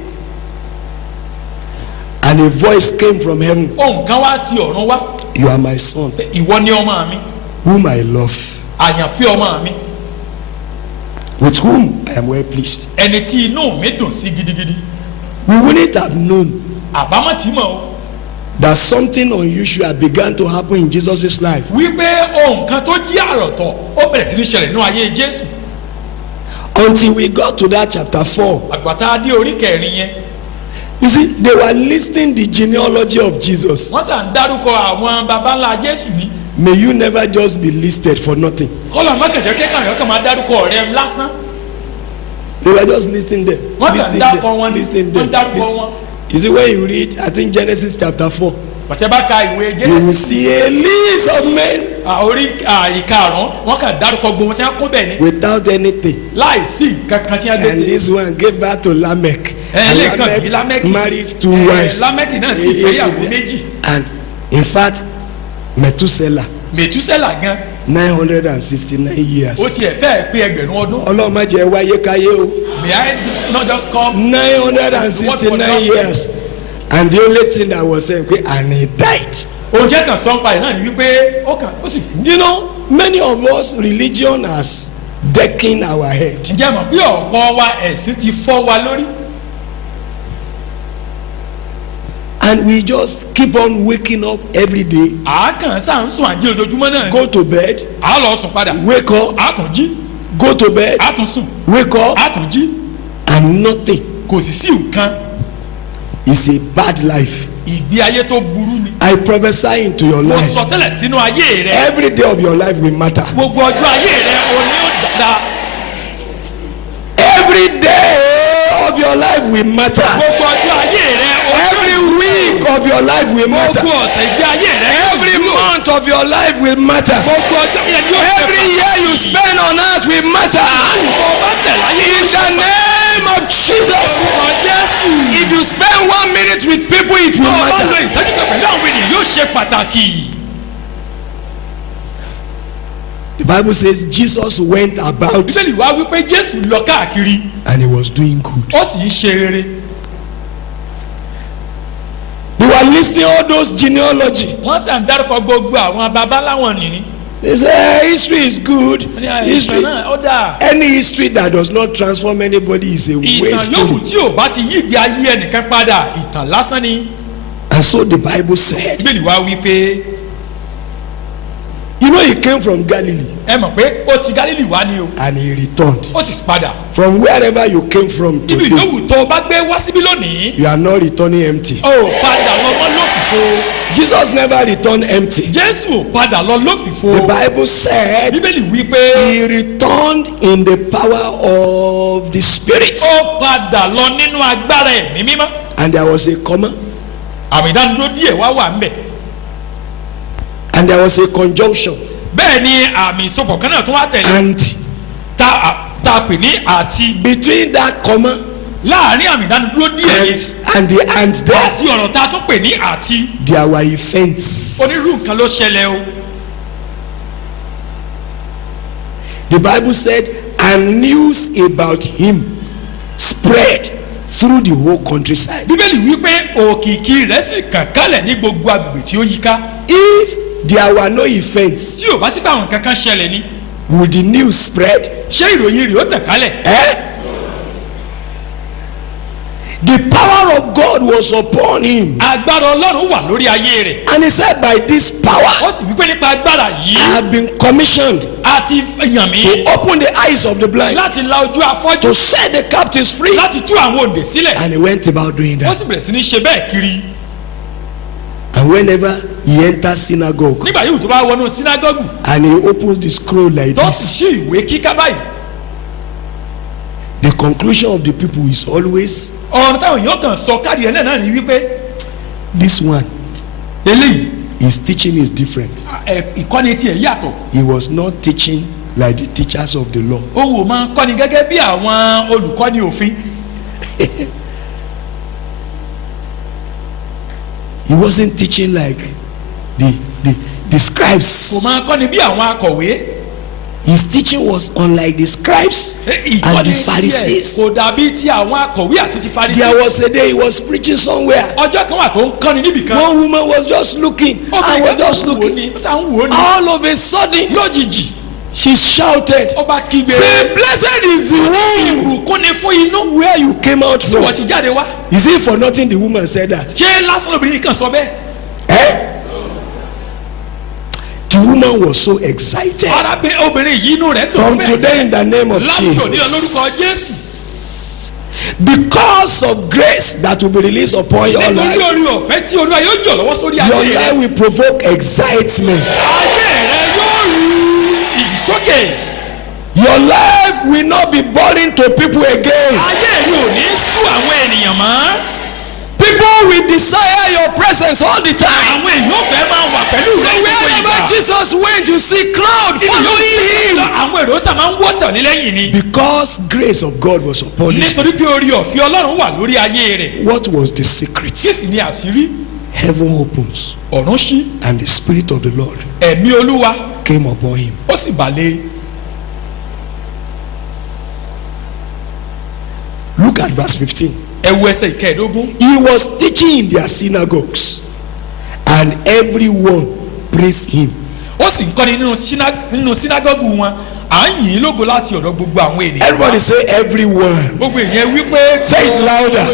and a voice came from heaven. ohùn kan wá ti ọ̀run wá. You are my son, ìwọ ni ọmọ mi whom I love, àyànfẹ́ ọmọ mi with whom I am well pleased. ẹni tí inú mi dùn sí gidigidi. We wouldn't have known àbámọ̀ tí mọ̀ o that something unusual began to happen in Jesus' life wípé ohun kan tó jí àròtọ̀ ó bẹ̀rẹ̀ sí ní ṣẹlẹ̀ nínú ayé Jésù. until we got to that chapter 4. àgbà tá a dé orí kẹrin yẹn You see, they were listing the genealogy of Jesus. wọ́n sàn dárúkọ àwọn baba ńlá Jésù ní. May you never just be listed for nothing. kọ́lọ̀ mọ́kànjọ́ kékeré yọ̀ọ́ kàn máa dárúkọ rẹ lásán. They were just listing them. wọ́n kàn dárúkọ wọn ní listing wọ́n them. dárúkọ wọn. You see, when you read, I think Genesis chapter 4, bàtẹ́ bá ka ìwé you will Genesis see a list of men orí ìkarùn-ún wọ́n kàn dárúkọ gbogbo wọn tí wọ́n kún bẹ́ẹ̀ ni without anything. láì sí kankan tí wọ́n gbé And sí. this one gave birth to Lamech. And lẹ́ẹ̀kan bí Lámẹ́kì married 2 wives. Lámẹ́kì náà sì fẹ́yàwó méjì. And in fact, Methuselah, Mètúsẹ́là gan 969 years. ó tiẹ̀ fẹ́ẹ̀ pé ẹgbẹ̀rún ọdún. Ọlọ́run má jẹ́ wáyé káyé o. may I not just come 969 years. And the only thing that was said, okay, and he died. oúnjẹ kan sọ ń pa ẹ̀ náà ni wípé ó sì kú. You know, many of us, religion has decking our head. ǹjẹ́ mọ̀ bí ọ̀pọ̀ wa ẹ̀sìn ti fọ́ wa lórí. And we just keep on waking up every day, àákàn sáà ń sùn àjí ojoojúmọ́ náà. go to bed, a lọ sùn padà. wake up, a tún jí. go to bed, a tún sùn. wake up, a tún jí. and nothing. kò sì sí nǹkan. It's a bad life. ìgbé ayé tó burú ni. I prophesy into your mo life. sọ tẹ́lẹ̀ sínú ayé rẹ. Every day of your life will matter. gbogbo ọjọ́ ayé rẹ o ní ó dáadáa. Every day of your life will matter. gbogbo ọjọ́ ayé rẹ o ní ó Every week of your life will matter. gbogbo ọ̀sẹ̀ ìgbé ayé rẹ. Every month of your life will matter. gbogbo ọjọ́ yẹn ni ó ṣe Every year you spend on earth will matter. tó bá tẹ̀ láyé In the name of Jesus. orúkọ Jésù. If you spend 1 minute with people, it will tó o bá lo matter. ìṣẹ́jú kan pẹ̀lú àwọn ènìyàn yóò ṣe pàtàkì. The Bible says Jesus went about bíbélì wá wípé Jésù lọ káàkiri and he was doing good. ó sì ń ṣe rere. They were listing all those genealogy. wọ́n sì ń dárúkọ gbogbo àwọn babaláwọn nìní. They say history is good. History. ìtàn náà ó dáa. Any history that does not transform anybody is a ìtàn waste yòówù story. tí ò bá ti yí ìgbé ayé ẹnìkan padà ìtàn lásán ni. And so the Bible said, bíbélì wá wípé you know, he came from Galilee ẹ mọ̀ pé ó ti Gálílì wá ni o and he returned. ó sì padà. From wherever you came from ibi today, ìyówù tó o bá gbé wá síbí lónìí you are not returning empty. ó padà lọ mọ́ lófìfo. Jesus never returned empty. Jésù ò padà lọ lófìfo. The Bible said bíbélì wípé he returned in the power of the Spirit. ó padà lọ nínú agbára ẹ̀mí mímọ́. And there was a comma àmì ìdánidúró díẹ̀ wá wà ńbẹ̀. and there was a conjunction. bẹ́ẹ̀ ni àmì ìsopọ̀ kan náà tó wá tẹ̀lé And tá a pè ní àti. between that comma láàárín àmì ìdánidúró díẹ̀ yẹn and the and there, àti ọ̀rọ̀ tá a tún pè ní àti. there were events. onírúurú nǹkan ló ṣẹlẹ̀ o. The Bible said, and news about him spread through the whole countryside. bíbélì wípé òkìkí rẹ̀ sì kàn kálẹ̀ ní gbogbo agbègbè tí ó yíká. If there were no events, tí ò bá sí pé àwọn nǹkan kan ṣẹlẹ̀ ni would the news spread? ṣé ìròyìn rẹ̀ ó tàn kálẹ̀. Eh? The power of God was upon him. agbára Ọlọ́run wà lórí ayé rẹ̀. And he said, by this power, ó sì wípé nípa agbára I yìí have been commissioned a ti yàn mí to open the eyes of the blind, láti la ojú afọ́jú to set the captives free. láti tú àwọn òǹdè sílẹ̀. And he went about doing ó that. sì bẹ̀rẹ̀ sí ní ṣe bẹ́ẹ̀ kiri. And whenever he enters synagogue nígbà yìí tó bá wọnú sínágọ́gù and he opens the scroll like tó sì this, ṣí ìwé kíká báyìí The conclusion of the people is always ọ̀run táwọn èèyàn kan sọ káàdì ẹ̀ náà ni wípé this one. eléyìí His teaching is different. ìkọ́ni tiẹ̀ yàtọ̀. He was not teaching like the teachers of the law. òun ò máa kọ́ni gẹ́gẹ́ bí àwọn olùkọ́ni òfin. He wasn't teaching like the scribes. kò máa kọ́ni bí àwọn akọ̀wé. His teaching was unlike the scribes and the Pharisees. kò dàbí ti àwọn akọ̀wé àti ti Farisí. There was a day he was preaching somewhere. ọjọ́ kan wà tó ń kọ́ni níbì kan. One woman was just looking. I was just looking. All of a sudden, lójijì she shouted, ó bá kígbe. say, blessed is the womb ìbùkún ni fún inú. where you came out tí from. wọ́n ti jáde wá. Is it for nothing the woman said that? ṣé lásán lóbìnrin kan sọ bẹ́ẹ̀. Eh? The woman was so excited. obìnrin yìí inú rẹ̀ dùn From bẹ́ẹ̀. today in the name of láti òní lọ lórúkọ Jesus. Jésù. Because of grace that will be released upon your nítorí life, orí ọ̀fẹ́ tí olúwa yóò jọ̀ lọ́wọ́ sórí your ayé life rẹ̀. will provoke excitement. ayé rẹ̀ yóò rú ìsókè. Your life will not be boring to people again. ayé rẹ̀ ò ní sú àwọn ènìyàn mọ́. People will desire your presence all the time. àwọn èèyàn fẹ́ máa wà pẹ̀lú So rẹ̀ gbogbo wherever ìgbà. Jesus went, you see crowd following him. àwọn èrò sà máa ń wọ́tọ̀ nílẹ́yìn ni. Because grace of God was upon him. nítorí pé orí ọ̀fẹ́ ọlọ́run wà lórí ayé rẹ̀. What was the secret? kí sì ni àṣírí. Heaven opens ọ̀run ṣí. and the Spirit of the Lord ẹ̀mí olúwa came upon him. ó sì balẹ̀. Look at verse 15. ẹ wo ẹsẹ̀ ìkẹẹ̀dógún. He was teaching in their synagogues and everyone praised him. ó sì ń kọ́ni nínú sínágọ́gù wọn à ń yìn ín lógo láti ọ̀dọ̀ gbogbo àwọn ènìyàn. Everybody say everyone. gbogbo èèyàn wípé. Say it louder.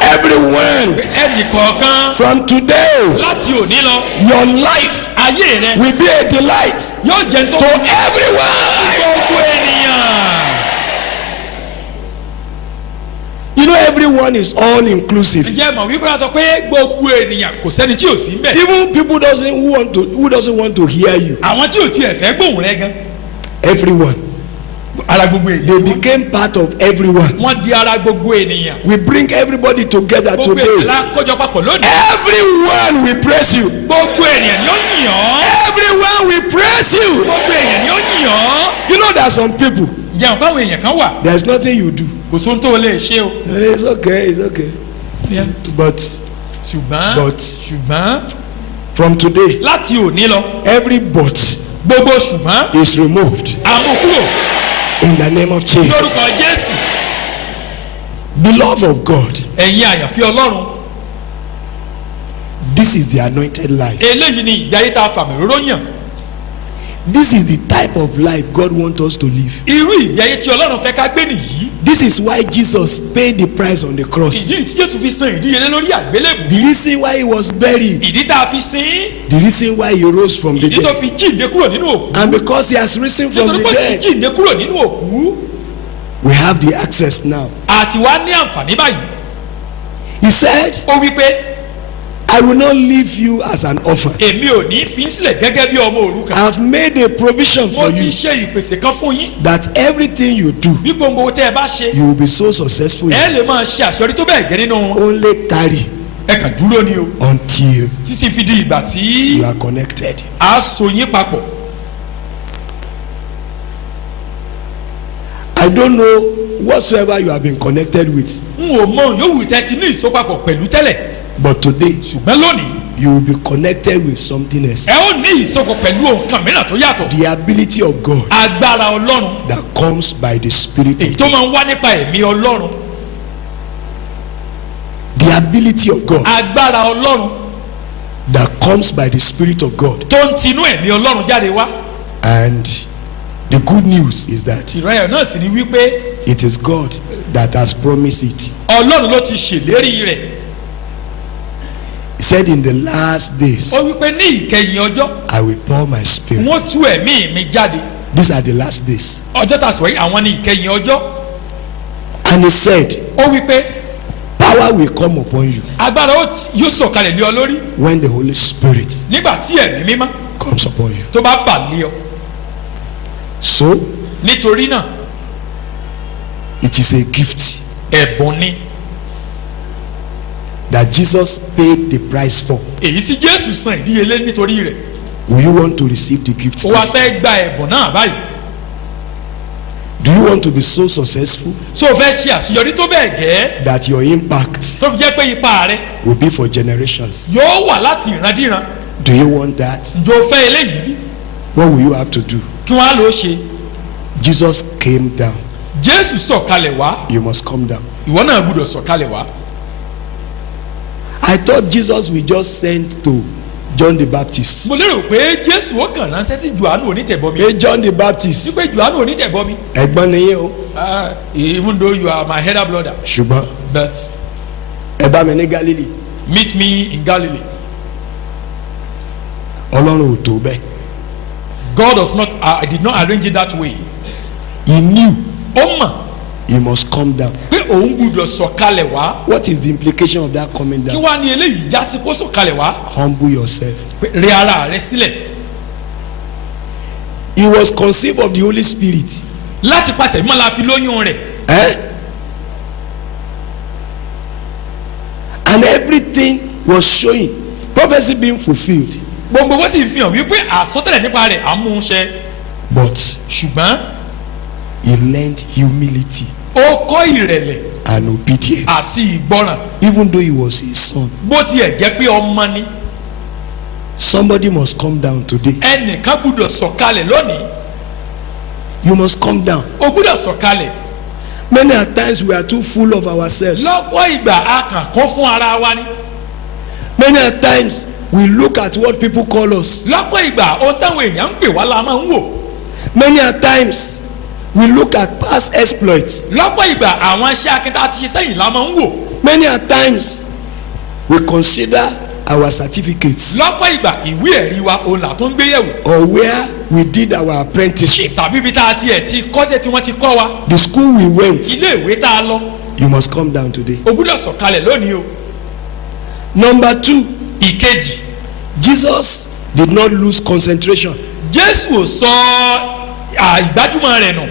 Everyone. ẹnì kọ̀ọ̀kan. From today, láti òní lọ. your life ayé rẹ. will be a delight yóò jẹ́ tó. to everyone. gbogbo ènìyàn. You know, everyone is all inclusive. ǹjẹ́ mọ̀ wípé wọ́n sọ pé gbogbo ènìyàn kò sẹ́ni tí ò sí ń bẹ̀. Even people who doesn't want to hear you. àwọn tí ò tiẹ̀ fẹ́ gbóhùn rẹ gan. Everyone. ara gbogbo They ènìyàn. became part of everyone. wọ́n di ara gbogbo ènìyàn. We bring everybody together gbogbo ènìyàn today. la kójọ papọ̀ lónìí. Everyone will praise you. gbogbo ènìyàn ni ó yìn ọ́. Everyone will praise you. gbogbo ènìyàn ni ó yìn ọ́. You know, there are some people. ǹjẹ́ báwọn èèyàn kan wà. There's nothing you do. kò sóhun tó o lè ṣe o. It's okay. It's okay. But ṣùgbọ́n from today, láti òní lọ every but gbogbo ṣùgbọ́n is removed àmúkúrò in the name of Jesus. lórúkọ Jésù. Beloved of God, ẹ̀yin àyànfẹ́ Ọlọ́run. this is the anointed life. eléyìí ni ìgbé ayé tá a fàmì róró yàn. This is the type of life God wants us to live. irú ìgbé ayé tí Ọlọ́run fẹ́ ká gbé nìyí. This is why Jesus paid the price on the cross. ìdí tí Jésù fi san ìdíyelé lórí àgbélébùú. The reason why he was buried. ìdí tá a fi sin. The reason why he rose from the ìdí tó dead. fi jíǹde kúrò nínú òkú. And because he has risen from nítorí the pé sì dead, jíǹde kúrò nínú òkú. we have the access now. àti wá ní àǹfààní báyìí. He said, ó wí pé I will not leave you as an orphan. èmi ò ní fi í sílẹ̀ gẹ́gẹ́ bí ọmọ òrukàn. I have made a provision mo for ti you ṣe ìpèsè kan fún yín. that everything you do, bí gbogbo tẹ́ ẹ bá ṣe. you will be so successful in ẹ lè it. máa ṣe àṣeyọrí tó bẹ́ẹ̀ gẹ́ nínú wọn. Only tarry ẹ kàn dúró ni o. until títí fi di ìgbà tí you are connected. a so yín papọ̀. I don't know whatsoever you have been connected with, n ò mọ yòówù tẹ́ ti ní ìsopapọ̀ pẹ̀lú tẹ́lẹ̀. but today ṣùgbọ́n lónìí you will be connected with something else. ẹ ó ní ìsopọ̀ pẹ̀lú nǹkan mìíràn tó yàtọ̀. The ability of God agbára Ọlọ́run that comes by the Spirit èyí of tó God. máa ń wá nípa ẹ̀mí Ọlọ́run. The ability of God agbára Ọlọ́run that comes by the Spirit of God. tó ń tinú ẹ̀mí Ọlọ́run jáde wá. And the good news is that ìrọ̀yà náà sì ni wípé it is God that has promised it. Ọlọ́run ló ti ṣèlérí rẹ̀. He said, in the last days, ó wípé ní ìkẹyìn ọjọ́ I will pour my Spirit. wọ́n tú ẹ̀mí mi jáde. These are the last days. ọjọ́ tá a sọ yìí àwọn ní ìkẹyìn ọjọ́. And he said, ó wípé power will come upon you agbára yóò sọ̀kalẹ̀ lé ọ lórí when the Holy Spirit nígbà tí ẹ̀mí mímọ́ comes upon you. tó bá bà lé ọ. So, nítorí náà It is a gift ẹ̀bùn ni that Jesus paid the price for. èyí tí Jésù san ìdíyelé nítorí rẹ̀. Will you want to receive the gift? ó wá fẹ́ gba ẹ̀bùn náà báyìí. Do you want to be so successful so o fẹ́ ṣe àṣeyọrí tó bẹ́ẹ̀ gẹ́ that your impact tó fi jẹ́ pé ipa rẹ̀ will be for generations? yóò wà láti ìrandíran. Do you want that? ǹjẹ́ o fẹ́ eléyìí bí? What will you have to do? kí wọ́n á lọ ṣe. Jesus came down. Jésù sọ̀kalẹ̀ wá You must come down. ìwọ náà gbúdọ̀ sọ̀kalẹ̀ wá. I thought Jesus will just send to John the Baptist. mo lérò pé Jésù ó kàn ránṣẹ́ sí Jòhánù onítẹ̀bọmi. Hey, John the Baptist. wípé Jòhánù onítẹ̀bọmi. Ẹ̀gbọ́n ni yín o. Even though you are my elder brother, Ṣùgbọ́n but ẹ bá mi ní Galilee. meet me in Galilee. Ọlọ́run ò tó bẹ́ẹ̀. God does not I did not arrange it that way. He knew ó mọ̀ he must come down. pé òun gbúdọ̀ sọ̀kalẹ̀ wá. What is the implication of that coming kí down? wá ní eléyìí já sí kó sọ̀kalẹ̀ wá. Humble yourself. pé rẹ ara rẹ sílẹ̀ He was conceived of the Holy Spirit. láti pàṣẹ mímọ́ la fi lóyún rẹ̀. Eh? And everything was showing prophecy being fulfilled. gbogbo wọ́n sì fi hàn wípé àsọtẹ́lẹ̀ nípa rẹ̀ à ń mú un ṣẹ. But ṣùgbọ́n he learned humility ó kọ́ ìrẹ̀lẹ̀ and obedience. àti ìgbọràn Even though he was a son. bó tiẹ̀ jẹ́ pé ọmọ ni. Somebody must come down today. ẹnìkan gbúdọ̀ sọ̀kalẹ̀ lónìí. You must come down. ó gbúdọ̀ sọ̀kalẹ̀. Many a times we are too full of ourselves. lọ́pọ̀ ìgbà a kàn kún fún ara wa ni. Many a times we look at what people call us. lọ́pọ̀ ìgbà ohun táwọn èèyàn ń pè wá la máa ń wò. Many a times we look at past exploits. lọ́pọ̀ ìgbà àwọn iṣẹ́ akíntà ti ṣe sẹ́yìn la máa ń wò. Many a times we consider our certificates lọ́pọ̀ ìgbà ìwé ẹ̀rí wa òun là tó ń gbé yẹ̀wò. or where we did our apprenticeship, tàbí ibi tá a tiẹ̀ ti kọ́ṣẹ́ tí wọ́n ti kọ́ wa. the school we went. ilé ìwé tá a lọ. You must come down today. o gbúdọ̀ sọ̀kalẹ̀ lónìí o. Number 2, ìkejì Jesus did not lose concentration. Jésù ò sọ ìgbájúmọ̀ rẹ̀ nù.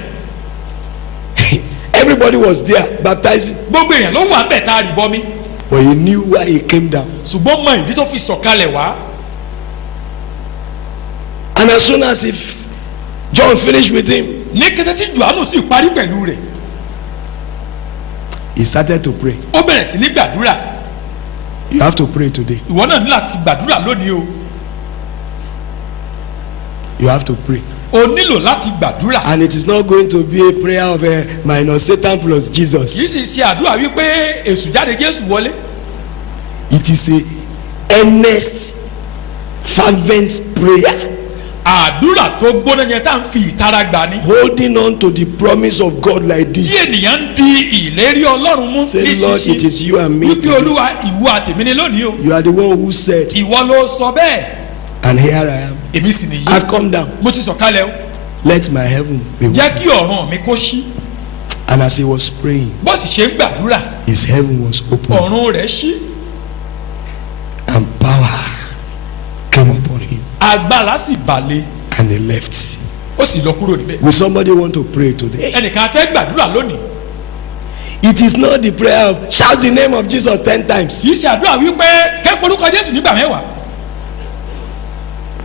Everybody was there baptizing, gbogbo èèyàn ló wà bẹ́ẹ̀ tá a rí bọ́mí. but he knew why he came down. ṣùgbọ́n mọ ìdí tó fi sọ̀kalẹ̀ wá. And as soon as if John finished with him, ní kété tí Jòhánù sì parí pẹ̀lú rẹ̀ he started to pray. ó bẹ̀rẹ̀ sí ní gbàdúrà. You have to pray today. ìwọ náà ní láti gbàdúrà lónìí o. You have to pray. o nílò láti gbàdúrà. And it is not going to be a prayer of minus Satan plus Jesus. kì í sì ṣe àdúrà wípé èṣù jáde Jésù wọlé. It is a earnest, fervent prayer. àdúrà tó gbóná yẹn tá à ń fi ìtara gbà ni. Holding on to the promise of God like tí this. ènìyàn ń di ìlérí Ọlọ́run mú Say, ní Lord, it ṣíṣe. is you and me. wípé today. Olúwa ìwọ àtèmi ni lónìí o. You are the one who said, ìwọ ló sọ bẹ́ẹ̀. and here I am. èmi sì nìyí. I've come down. mo ti sọ̀kalẹ̀ o. Let my heaven be jẹ́ open. kí ọ̀run mi kó ṣí. And as he was praying, bó sì ṣe ń gbàdúrà his heaven was open. ọ̀run rẹ̀ ṣí. And power came upon him. agbára sì balẹ̀ And he left. ó sì lọ kúrò níbẹ̀. Will somebody want to pray today? ẹnìkan fẹ́ gbàdúrà lónìí. It is not the prayer of shout the name of Jesus 10 times. kì í ṣe àdúrà wípé kẹ́kọ̀ọ́ orúkọ Jésù nígbà mẹ́wàá.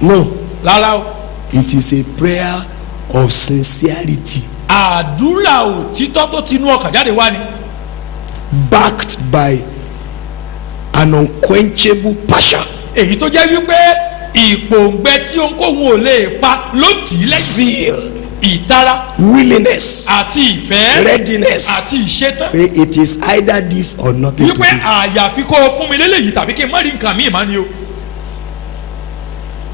No. rárá o. It is a prayer of sincerity, àdúrà òtítọ́ tó tinú ọkàn jáde wá ni. backed by an unquenchable passion, èyí tó jẹ́ wípé ìpòǹgbẹ tí ohunkóhun ò lè pa ló tì í lẹ́yìn. zeal, ìtara willingness, àti ìfẹ́ readiness. àti ìṣetán. It is either this or nothing wípé today. àyàfi kó o fún mi lélẹ́yìí tàbí kí n má rí nǹkan míì má ni o.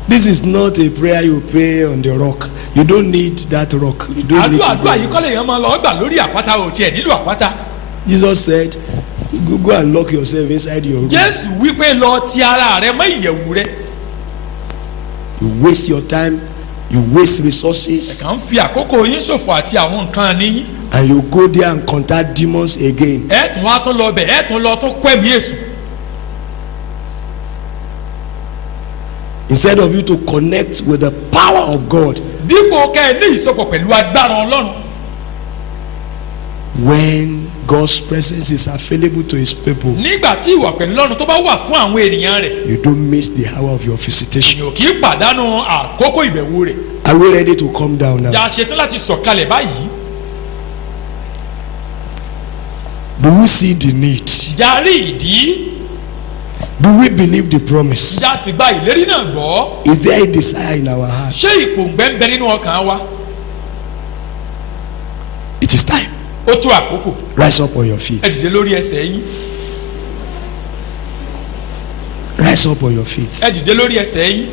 This is not a prayer you pray on the rock. You don't need that rock. You don't need àdúrà yìí to kọ́lé yẹn máa lọ gbà lórí àpáta ò tiẹ̀ nílò àpáta. Jesus said, go and lock yourself inside your room. Jésù wípé lọ ti ara rẹ mọ́ ìyẹ̀wù rẹ. You waste your time, you waste resources, kàn ń fi àkókò yín ṣòfò àti àwọn nǹkan níyìn. and you go there and contact demons again. ẹ tún wá tó lọ bẹ̀ ẹ tún lọ tó kọ́ ẹ̀mí èṣù. Instead of you to connect with the power of God, dípò kẹ́ ẹ ní ìsopọ̀ pẹ̀lú agbára Ọlọ́run. When God's presence is available to his people, nígbà tí ìwà pẹ̀lú Ọlọ́run tó bá wà fún àwọn ènìyàn rẹ̀, you don't miss the hour of your visitation. èèyàn kì í pàdánù àkókò ìbẹ̀wò rẹ̀. Are we ready to come down now? ìjà ṣetán láti sọ̀kalẹ̀ báyìí. Do we see the need? ìjà rí ìdí. Do we believe the promise? ìjà sì gba ìlérí náà gbọ́. Is there a desire in our hearts? ṣé ìpòǹgbẹ ń bẹ nínú ọkàn wa? It is time. ó tó àkókò. Rise up on your feet. ẹ dìde lórí ẹsẹ̀ yín. Rise up on your feet. ẹ dìde lórí ẹsẹ̀ yín.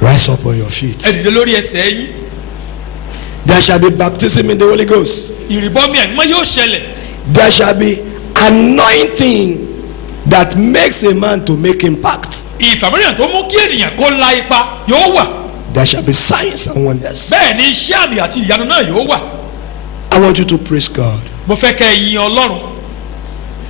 Rise up on your feet. ẹ dìde lórí ẹsẹ̀ yín. There shall be baptism in the Holy Ghost. ìrìbọmi ẹ̀mọ́ yóò ṣẹlẹ̀. There shall be anointing that makes a man to make impact. ìfàmìlíyàn tó mú kí ènìyàn kó la ipa yóò wà. There shall be signs and wonders. bẹ́ẹ̀ ni iṣẹ́ àmì àti ìyanu náà yóò wà. I want you to praise God. mo fẹ́ kẹ́ ẹ yin Ọlọ́run.